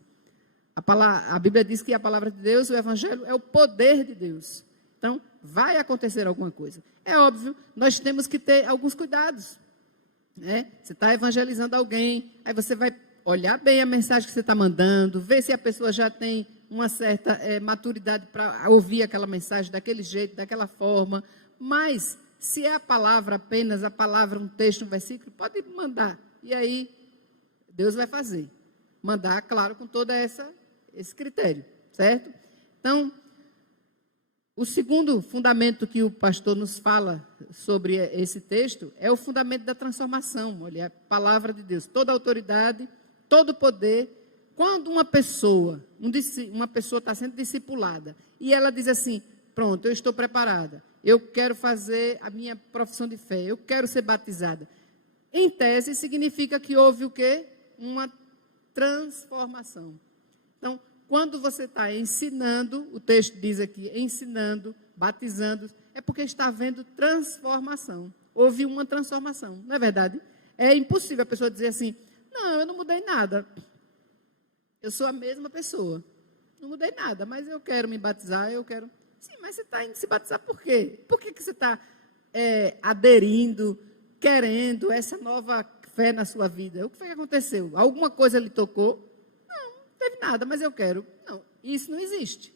A Bíblia diz que a palavra de Deus, o Evangelho, é o poder de Deus. Então, vai acontecer alguma coisa. É óbvio, nós temos que ter alguns cuidados. Né? Você está evangelizando alguém, aí você vai olhar bem a mensagem que você está mandando, ver se a pessoa já tem uma certa maturidade para ouvir aquela mensagem daquele jeito, daquela forma. Mas, se é a palavra apenas, a palavra, um texto, um versículo, pode mandar. E aí, Deus vai fazer. Mandar, claro, com todo esse critério, certo? Então, o segundo fundamento que o pastor nos fala sobre esse texto é o fundamento da transformação. Olha, a palavra de Deus, toda a autoridade, todo o poder. Quando uma pessoa está sendo discipulada e ela diz assim: pronto, eu estou preparada, eu quero fazer a minha profissão de fé, eu quero ser batizada. Em tese, significa que houve o quê? Uma transformação. Então, quando você está ensinando, o texto diz aqui, ensinando, batizando, é porque está havendo transformação. Houve uma transformação, não é verdade? É impossível a pessoa dizer assim: não, eu não mudei nada. Eu sou a mesma pessoa. Não mudei nada, mas eu quero me batizar, eu quero... Sim, mas você está indo se batizar por quê? Por que você está aderindo, querendo essa nova fé na sua vida? O que foi que aconteceu? Alguma coisa lhe tocou? Não teve nada, mas eu quero. Não, isso não existe.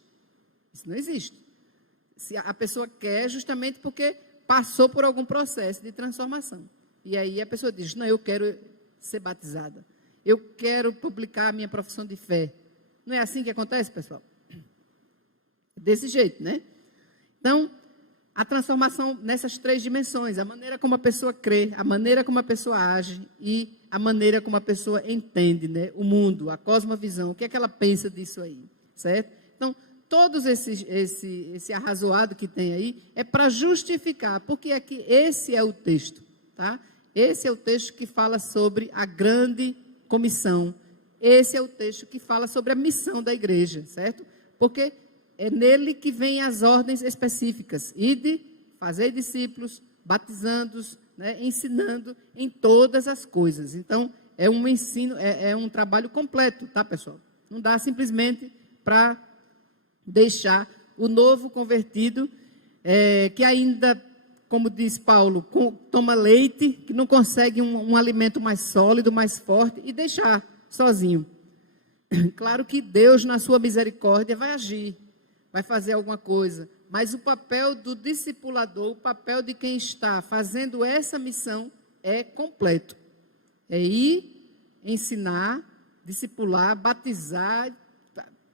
Isso não existe. Se a pessoa quer, justamente porque passou por algum processo de transformação. E aí a pessoa diz: não, eu quero ser batizada. Eu quero publicar a minha profissão de fé. Não é assim que acontece, pessoal? Desse jeito, né? Então, a transformação nessas três dimensões: a maneira como a pessoa crê, a maneira como a pessoa age e a maneira como a pessoa entende, né, o mundo, a cosmovisão, o que é que ela pensa disso aí, certo? Então, todos esse arrazoado que tem aí é para justificar, porque é que esse é o texto, tá? Esse é o texto que fala sobre a grande comissão. Esse é o texto que fala sobre a missão da igreja, certo? Porque é nele que vem as ordens específicas: ide, fazei discípulos, batizando-os, né, ensinando em todas as coisas. Então, é um ensino, é um trabalho completo, tá, pessoal? Não dá simplesmente para deixar o novo convertido, que ainda, como diz Paulo, toma leite, que não consegue um alimento mais sólido, mais forte, e deixar sozinho. Claro que Deus, na sua misericórdia, vai agir, vai fazer alguma coisa, mas o papel do discipulador, o papel de quem está fazendo essa missão é completo. É ir, ensinar, discipular, batizar,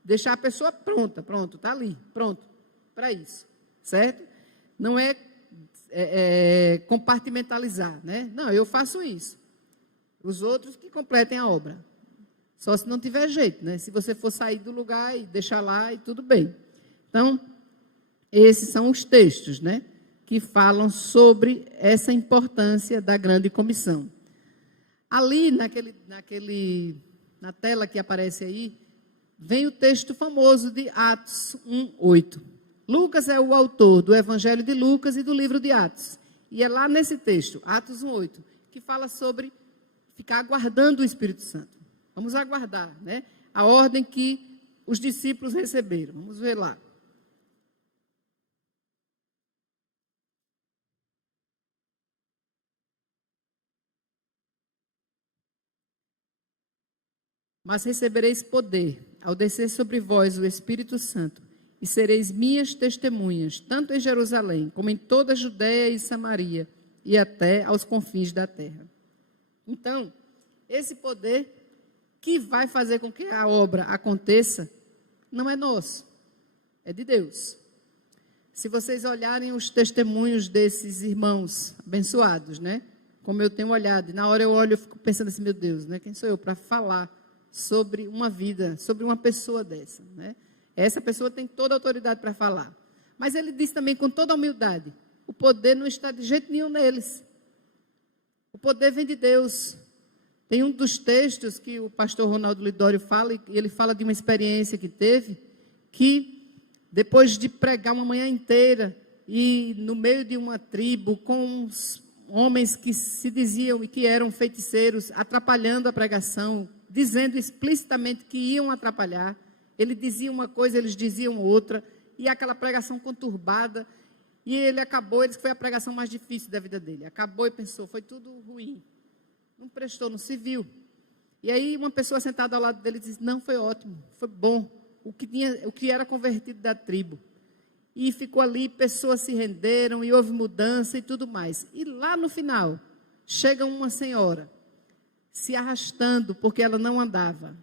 deixar a pessoa pronto, está ali, pronto para isso, certo? Não é, compartimentalizar, né? Não, eu faço isso. Os outros que completem a obra. Só se não tiver jeito, né? Se você for sair do lugar e deixar lá, e tudo bem. Então, esses são os textos, né, que falam sobre essa importância da grande comissão. Ali, na tela que aparece aí, vem o texto famoso de Atos 1:8. Lucas é o autor do Evangelho de Lucas e do livro de Atos. E é lá nesse texto, Atos 1:8, que fala sobre ficar aguardando o Espírito Santo. Vamos aguardar, né, a ordem que os discípulos receberam. Vamos ver lá. Mas recebereis poder ao descer sobre vós o Espírito Santo, e sereis minhas testemunhas, tanto em Jerusalém, como em toda a Judéia e Samaria, e até aos confins da terra. Então, esse poder que vai fazer com que a obra aconteça, não é nosso, é de Deus. Se vocês olharem os testemunhos desses irmãos abençoados, né? Como eu tenho olhado, e na hora eu olho e fico pensando assim, meu Deus, né? Quem sou eu para falar sobre uma vida, sobre uma pessoa dessa, né? Essa pessoa tem toda a autoridade para falar. Mas ele diz também com toda a humildade, o poder não está de jeito nenhum neles. O poder vem de Deus. Tem um dos textos que o pastor Ronaldo Lidório fala, e ele fala de uma experiência que teve, que depois de pregar uma manhã inteira, e no meio de uma tribo, com uns homens que se diziam e que eram feiticeiros, atrapalhando a pregação, dizendo explicitamente que iam atrapalhar, ele dizia uma coisa, eles diziam outra, e aquela pregação conturbada, e ele acabou, ele disse que foi a pregação mais difícil da vida dele, acabou e pensou, foi tudo ruim, não prestou, não se viu. E aí uma pessoa sentada ao lado dele disse, não, foi ótimo, foi bom, o que era convertido da tribo. E ficou ali, pessoas se renderam, e houve mudança e tudo mais. E lá no final, chega uma senhora, se arrastando, porque ela não andava.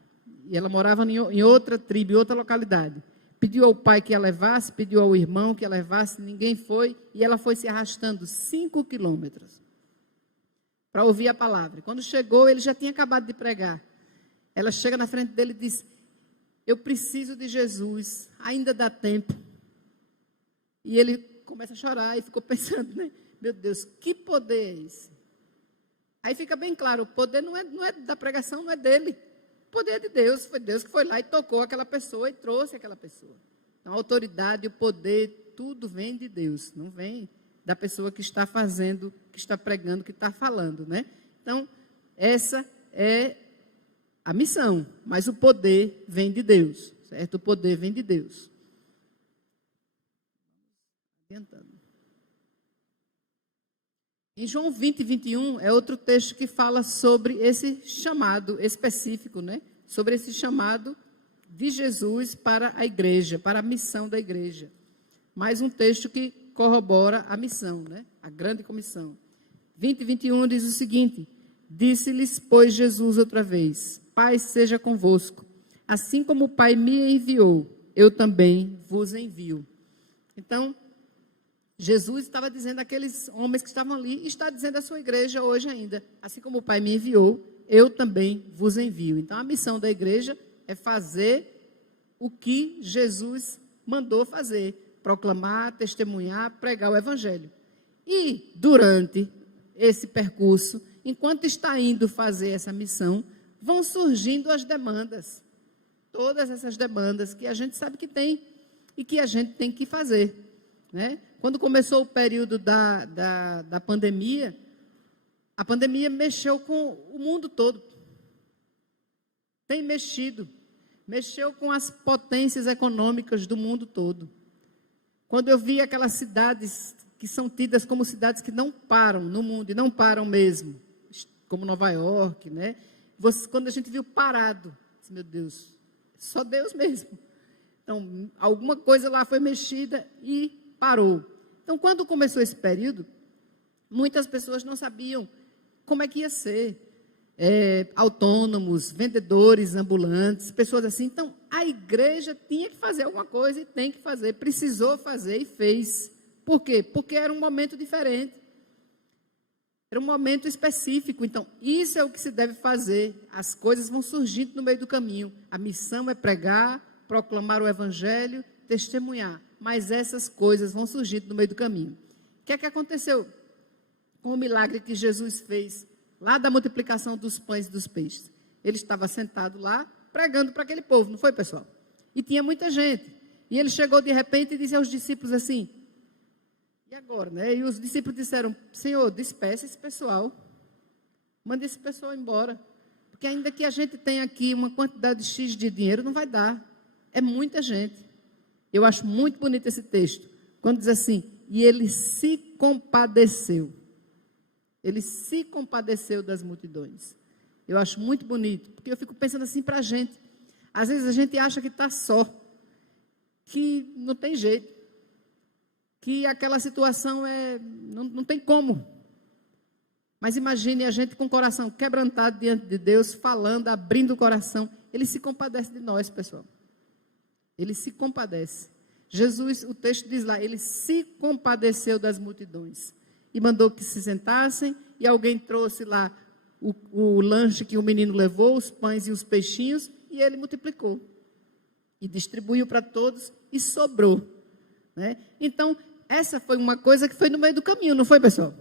E ela morava em outra tribo, em outra localidade. Pediu ao pai que a levasse, pediu ao irmão que a levasse, ninguém foi, e ela foi se arrastando 5 quilômetros para ouvir a palavra. Quando chegou, ele já tinha acabado de pregar. Ela chega na frente dele e diz, eu preciso de Jesus, ainda dá tempo. E ele começa a chorar e ficou pensando, né? Meu Deus, que poder é esse? Aí fica bem claro, o poder não é da pregação, não é dele. O poder é de Deus, foi Deus que foi lá e tocou aquela pessoa e trouxe aquela pessoa. Então, a autoridade, o poder, tudo vem de Deus, não vem da pessoa que está fazendo, que está pregando, que está falando, né? Então, essa é a missão, mas o poder vem de Deus, certo? O poder vem de Deus. Em João 20:21 é outro texto que fala sobre esse chamado específico, né? Sobre esse chamado de Jesus para a igreja, para a missão da igreja. Mais um texto que corrobora a missão, né? A grande comissão. 20:21 diz o seguinte, disse-lhes, pois, Jesus outra vez, Pai seja convosco, assim como o Pai me enviou, eu também vos envio. Então, Jesus estava dizendo àqueles homens que estavam ali, e está dizendo à sua igreja hoje ainda, assim como o Pai me enviou, eu também vos envio. Então, a missão da igreja é fazer o que Jesus mandou fazer, proclamar, testemunhar, pregar o Evangelho. E, durante esse percurso, enquanto está indo fazer essa missão, vão surgindo as demandas, todas essas demandas que a gente sabe que tem, e que a gente tem que fazer, né? Quando começou o período da pandemia, a pandemia mexeu com o mundo todo. Tem mexeu com as potências econômicas do mundo todo. Quando eu vi aquelas cidades que são tidas como cidades que não param no mundo, e não param mesmo, como Nova York, né? Quando a gente viu parado, disse, meu Deus, só Deus mesmo. Então, alguma coisa lá foi mexida e parou. Então, quando começou esse período, muitas pessoas não sabiam como é que ia ser. Autônomos, vendedores ambulantes, pessoas assim. Então, A igreja tinha que fazer alguma coisa e tem que fazer, precisou fazer e fez. Por quê? Porque era um momento diferente. Era um momento específico. Então, isso é o que se deve fazer. As coisas vão surgindo no meio do caminho. A missão é pregar, proclamar o evangelho, testemunhar. Mas essas coisas vão surgindo no meio do caminho. O que é que aconteceu com o milagre que Jesus fez lá da multiplicação dos pães e dos peixes? Ele estava sentado lá, pregando para aquele povo, não foi, pessoal? E tinha muita gente. E ele chegou de repente e disse aos discípulos assim, e agora, né? E os discípulos disseram, Senhor, despeça esse pessoal, manda esse pessoal embora, porque ainda que a gente tenha aqui uma quantidade X de dinheiro, não vai dar, é muita gente. Eu acho muito bonito esse texto, quando diz assim, e ele se compadeceu. Ele se compadeceu das multidões. Eu acho muito bonito, porque eu fico pensando assim para a gente. Às vezes a gente acha que está só, que não tem jeito, que aquela situação não tem como. Mas imagine a gente com o coração quebrantado diante de Deus, falando, abrindo o coração. Ele se compadece de nós, pessoal. Ele se compadece. Jesus, o texto diz lá, ele se compadeceu das multidões e mandou que se sentassem e alguém trouxe lá o lanche que o menino levou, os pães e os peixinhos, e ele multiplicou. E distribuiu para todos e sobrou. Né? Então, essa foi uma coisa que foi no meio do caminho, não foi, pessoal?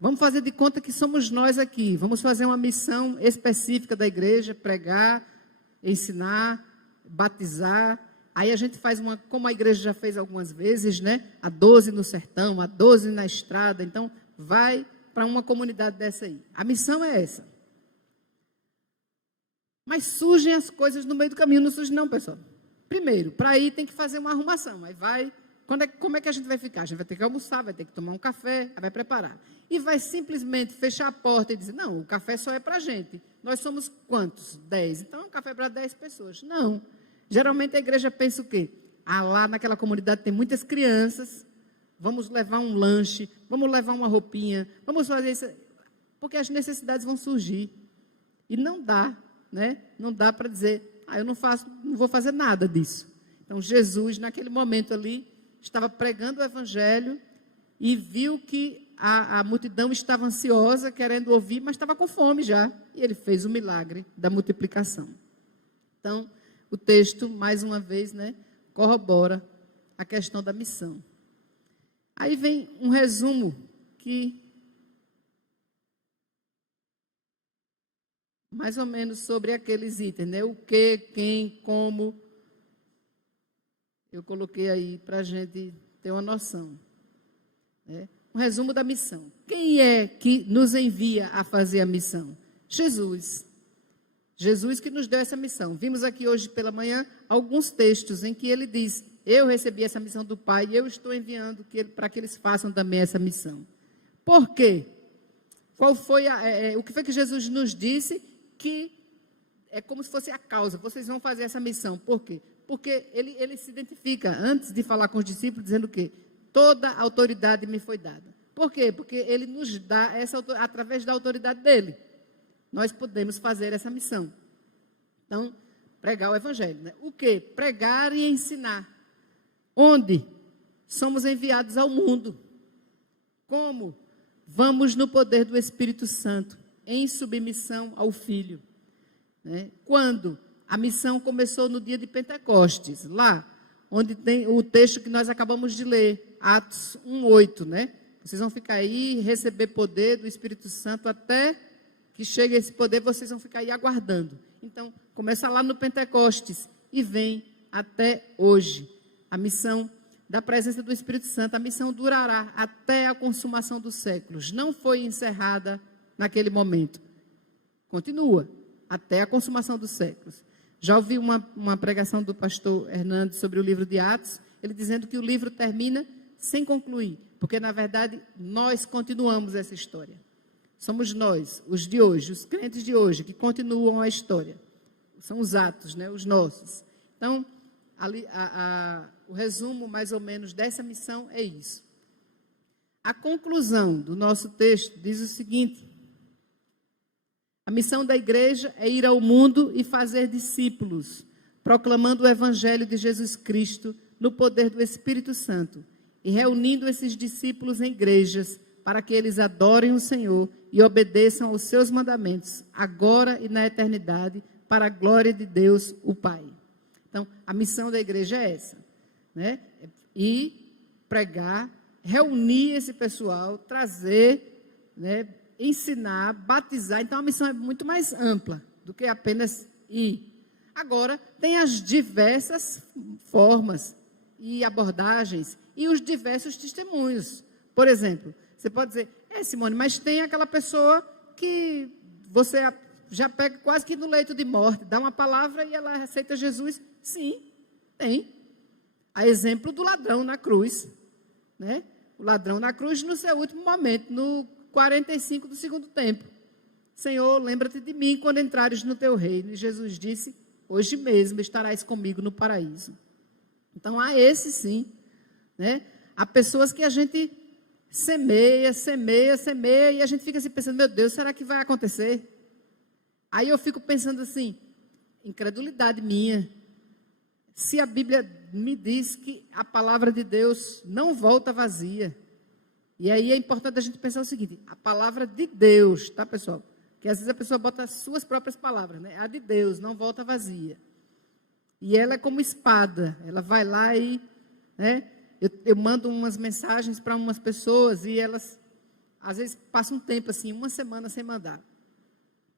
Vamos fazer de conta que somos nós aqui. Vamos fazer uma missão específica da igreja, pregar, ensinar, batizar. Aí a gente faz como a igreja já fez algumas vezes, né? A 12 no sertão, a 12 na estrada. Então, vai para uma comunidade dessa aí. A missão é essa. Mas surgem as coisas no meio do caminho, não surgem não, pessoal. Primeiro, para ir tem que fazer uma arrumação. Aí vai, como é que a gente vai ficar? A gente vai ter que almoçar, vai ter que tomar um café, vai preparar. E vai simplesmente fechar a porta e dizer, não, o café só é para a gente. Nós somos quantos? 10. Então, é um café para 10 pessoas. Não. Geralmente a igreja pensa o quê? Lá naquela comunidade tem muitas crianças, vamos levar um lanche, vamos levar uma roupinha, vamos fazer isso, porque as necessidades vão surgir. E não dá, né? Não dá para dizer, eu não vou fazer nada disso. Então, Jesus, naquele momento ali, estava pregando o evangelho e viu que a multidão estava ansiosa, querendo ouvir, mas estava com fome já. E ele fez o milagre da multiplicação. Então, o texto, mais uma vez, né, corrobora a questão da missão. Aí vem um resumo que, mais ou menos sobre aqueles itens, né? O que, quem, como. Eu coloquei aí para a gente ter uma noção. Né? Um resumo da missão. Quem é que nos envia a fazer a missão? Jesus. Jesus que nos deu essa missão. Vimos aqui hoje pela manhã alguns textos em que ele diz, eu recebi essa missão do Pai e eu estou enviando para que eles façam também essa missão. Por quê? O que foi que Jesus nos disse que é como se fosse a causa, vocês vão fazer essa missão. Por quê? Porque ele se identifica, antes de falar com os discípulos, dizendo o quê? Toda a autoridade me foi dada. Por quê? Porque ele nos dá, através da autoridade dele, nós podemos fazer essa missão. Então, pregar o evangelho. Né? O quê? Pregar e ensinar. Onde? Somos enviados ao mundo. Como? Vamos no poder do Espírito Santo, em submissão ao Filho. Né? Quando? A missão começou no dia de Pentecostes, lá, onde tem o texto que nós acabamos de ler, Atos 1:8, né? Vocês vão ficar aí, receber poder do Espírito Santo, até que chegue esse poder, vocês vão ficar aí aguardando. Então, começa lá no Pentecostes e vem até hoje. A missão da presença do Espírito Santo, a missão durará até a consumação dos séculos. Não foi encerrada naquele momento. Continua, até a consumação dos séculos. Já ouvi uma pregação do pastor Hernando sobre o livro de Atos, ele dizendo que o livro termina sem concluir, porque, na verdade, nós continuamos essa história. Somos nós, os de hoje, os crentes de hoje, que continuam a história. São os atos, né, os nossos. Então, o resumo, mais ou menos, dessa missão é isso. A conclusão do nosso texto diz o seguinte: a missão da igreja é ir ao mundo e fazer discípulos, proclamando o evangelho de Jesus Cristo no poder do Espírito Santo e reunindo esses discípulos em igrejas para que eles adorem o Senhor e obedeçam aos seus mandamentos, agora e na eternidade, para a glória de Deus, o Pai. Então, a missão da igreja é essa, né? E pregar, reunir esse pessoal, trazer, né? Ensinar, batizar. Então, a missão é muito mais ampla do que apenas ir. Agora, tem as diversas formas e abordagens e os diversos testemunhos. Por exemplo, você pode dizer, Simone, mas tem aquela pessoa que você já pega quase que no leito de morte, dá uma palavra e ela aceita Jesus. Sim, tem. A exemplo do ladrão na cruz, né? O ladrão na cruz no seu último momento, no 45 do segundo tempo. Senhor, lembra-te de mim quando entrares no teu reino. E Jesus disse, hoje mesmo estarás comigo no paraíso. Então, há esse sim, né? Há pessoas que a gente semeia, e a gente fica assim pensando, meu Deus, será que vai acontecer? Aí eu fico pensando assim, incredulidade minha. Se a Bíblia me diz que a palavra de Deus não volta vazia. E aí é importante a gente pensar o seguinte, a palavra de Deus, tá, pessoal? Que às vezes a pessoa bota as suas próprias palavras, né? A de Deus não volta vazia. E ela é como espada, ela vai lá e, né? Eu mando umas mensagens para umas pessoas e elas, às vezes, passam um tempo assim, uma semana sem mandar,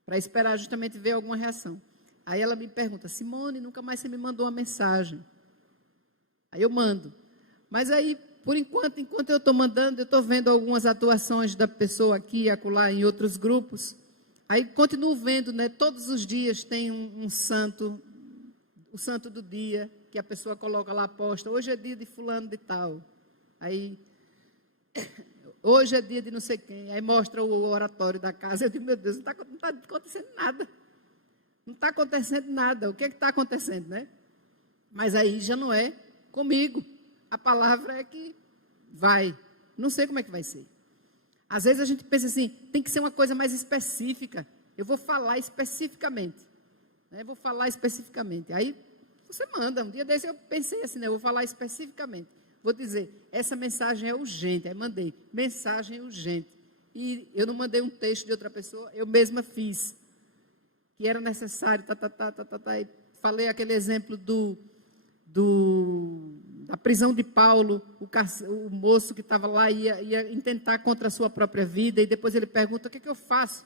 para esperar justamente ver alguma reação. Aí ela me pergunta, Simone, nunca mais você me mandou uma mensagem. Aí eu mando. Mas aí, por enquanto eu estou mandando, eu estou vendo algumas atuações da pessoa aqui e acolá em outros grupos. Aí continuo vendo, né? Todos os dias tem um santo, o santo do dia, que a pessoa coloca lá, posta, hoje é dia de fulano de tal. Aí, hoje é dia de não sei quem. Aí mostra o oratório da casa. Eu digo, meu Deus, não está acontecendo nada. Não está acontecendo nada. O que está acontecendo, né? Mas aí já não é comigo. A palavra é que vai. Não sei como é que vai ser. Às vezes a gente pensa assim, tem que ser uma coisa mais específica. Eu vou falar especificamente. Né? Vou falar especificamente. Aí você manda. Um dia desse eu pensei assim, né? Eu vou falar especificamente. Vou dizer, essa mensagem é urgente. Aí mandei, mensagem urgente. E eu não mandei um texto de outra pessoa, eu mesma fiz. Que era necessário, e falei aquele exemplo da prisão de Paulo, o moço que estava lá ia intentar contra a sua própria vida, e depois ele pergunta, o que eu faço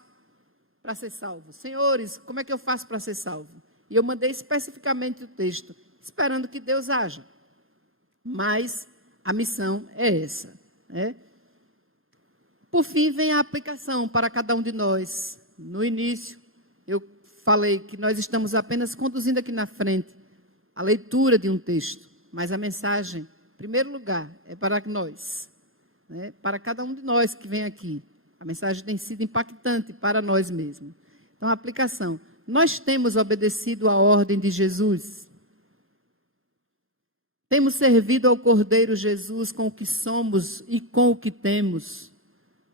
para ser salvo? Senhores, como é que eu faço para ser salvo? E eu mandei especificamente o texto, esperando que Deus haja. Mas a missão é essa, né? Por fim, vem a aplicação para cada um de nós. No início, eu falei que nós estamos apenas conduzindo aqui na frente a leitura de um texto, mas a mensagem, em primeiro lugar, é para nós, né? Para cada um de nós que vem aqui. A mensagem tem sido impactante para nós mesmos. Então, a aplicação. Nós temos obedecido à ordem de Jesus. Temos servido ao Cordeiro Jesus com o que somos e com o que temos,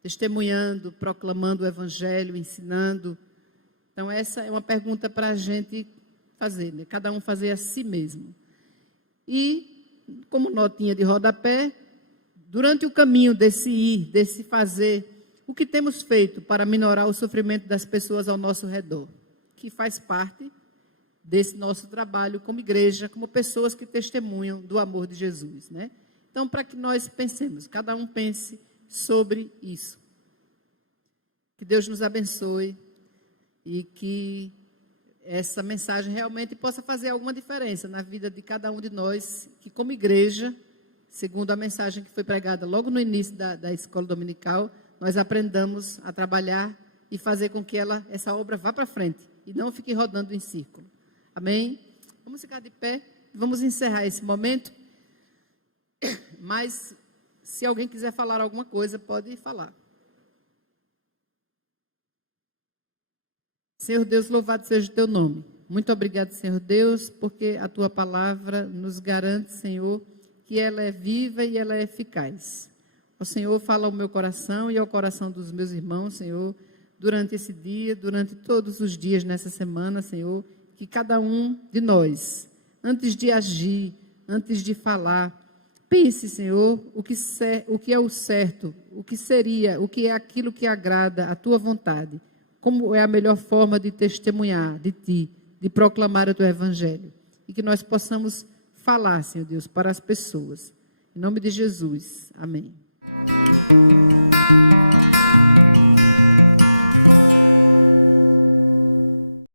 testemunhando, proclamando o Evangelho, ensinando. Então, essa é uma pergunta para a gente fazer, né? Cada um fazer a si mesmo. E, como notinha de rodapé, durante o caminho desse ir, desse fazer, o que temos feito para minorar o sofrimento das pessoas ao nosso redor, que faz parte desse nosso trabalho como igreja, como pessoas que testemunham do amor de Jesus, né? Então, para que nós pensemos, cada um pense sobre isso. Que Deus nos abençoe e que essa mensagem realmente possa fazer alguma diferença na vida de cada um de nós, que como igreja, segundo a mensagem que foi pregada logo no início da escola dominical, nós aprendamos a trabalhar e fazer com que essa obra vá para frente e não fique rodando em círculo. Amém? Vamos ficar de pé, vamos encerrar esse momento, mas se alguém quiser falar alguma coisa, pode falar. Senhor Deus, louvado seja o teu nome. Muito obrigado, Senhor Deus, porque a tua palavra nos garante, Senhor, que ela é viva e ela é eficaz. O Senhor fala ao meu coração e ao coração dos meus irmãos, Senhor, durante esse dia, durante todos os dias nessa semana, Senhor, que cada um de nós antes de agir, antes de falar. Pense, Senhor, o que é o certo, o que seria, o que é aquilo que agrada a tua vontade. Como é a melhor forma de testemunhar de ti, de proclamar o teu evangelho. E que nós possamos falar, Senhor Deus, para as pessoas. Em nome de Jesus. Amém.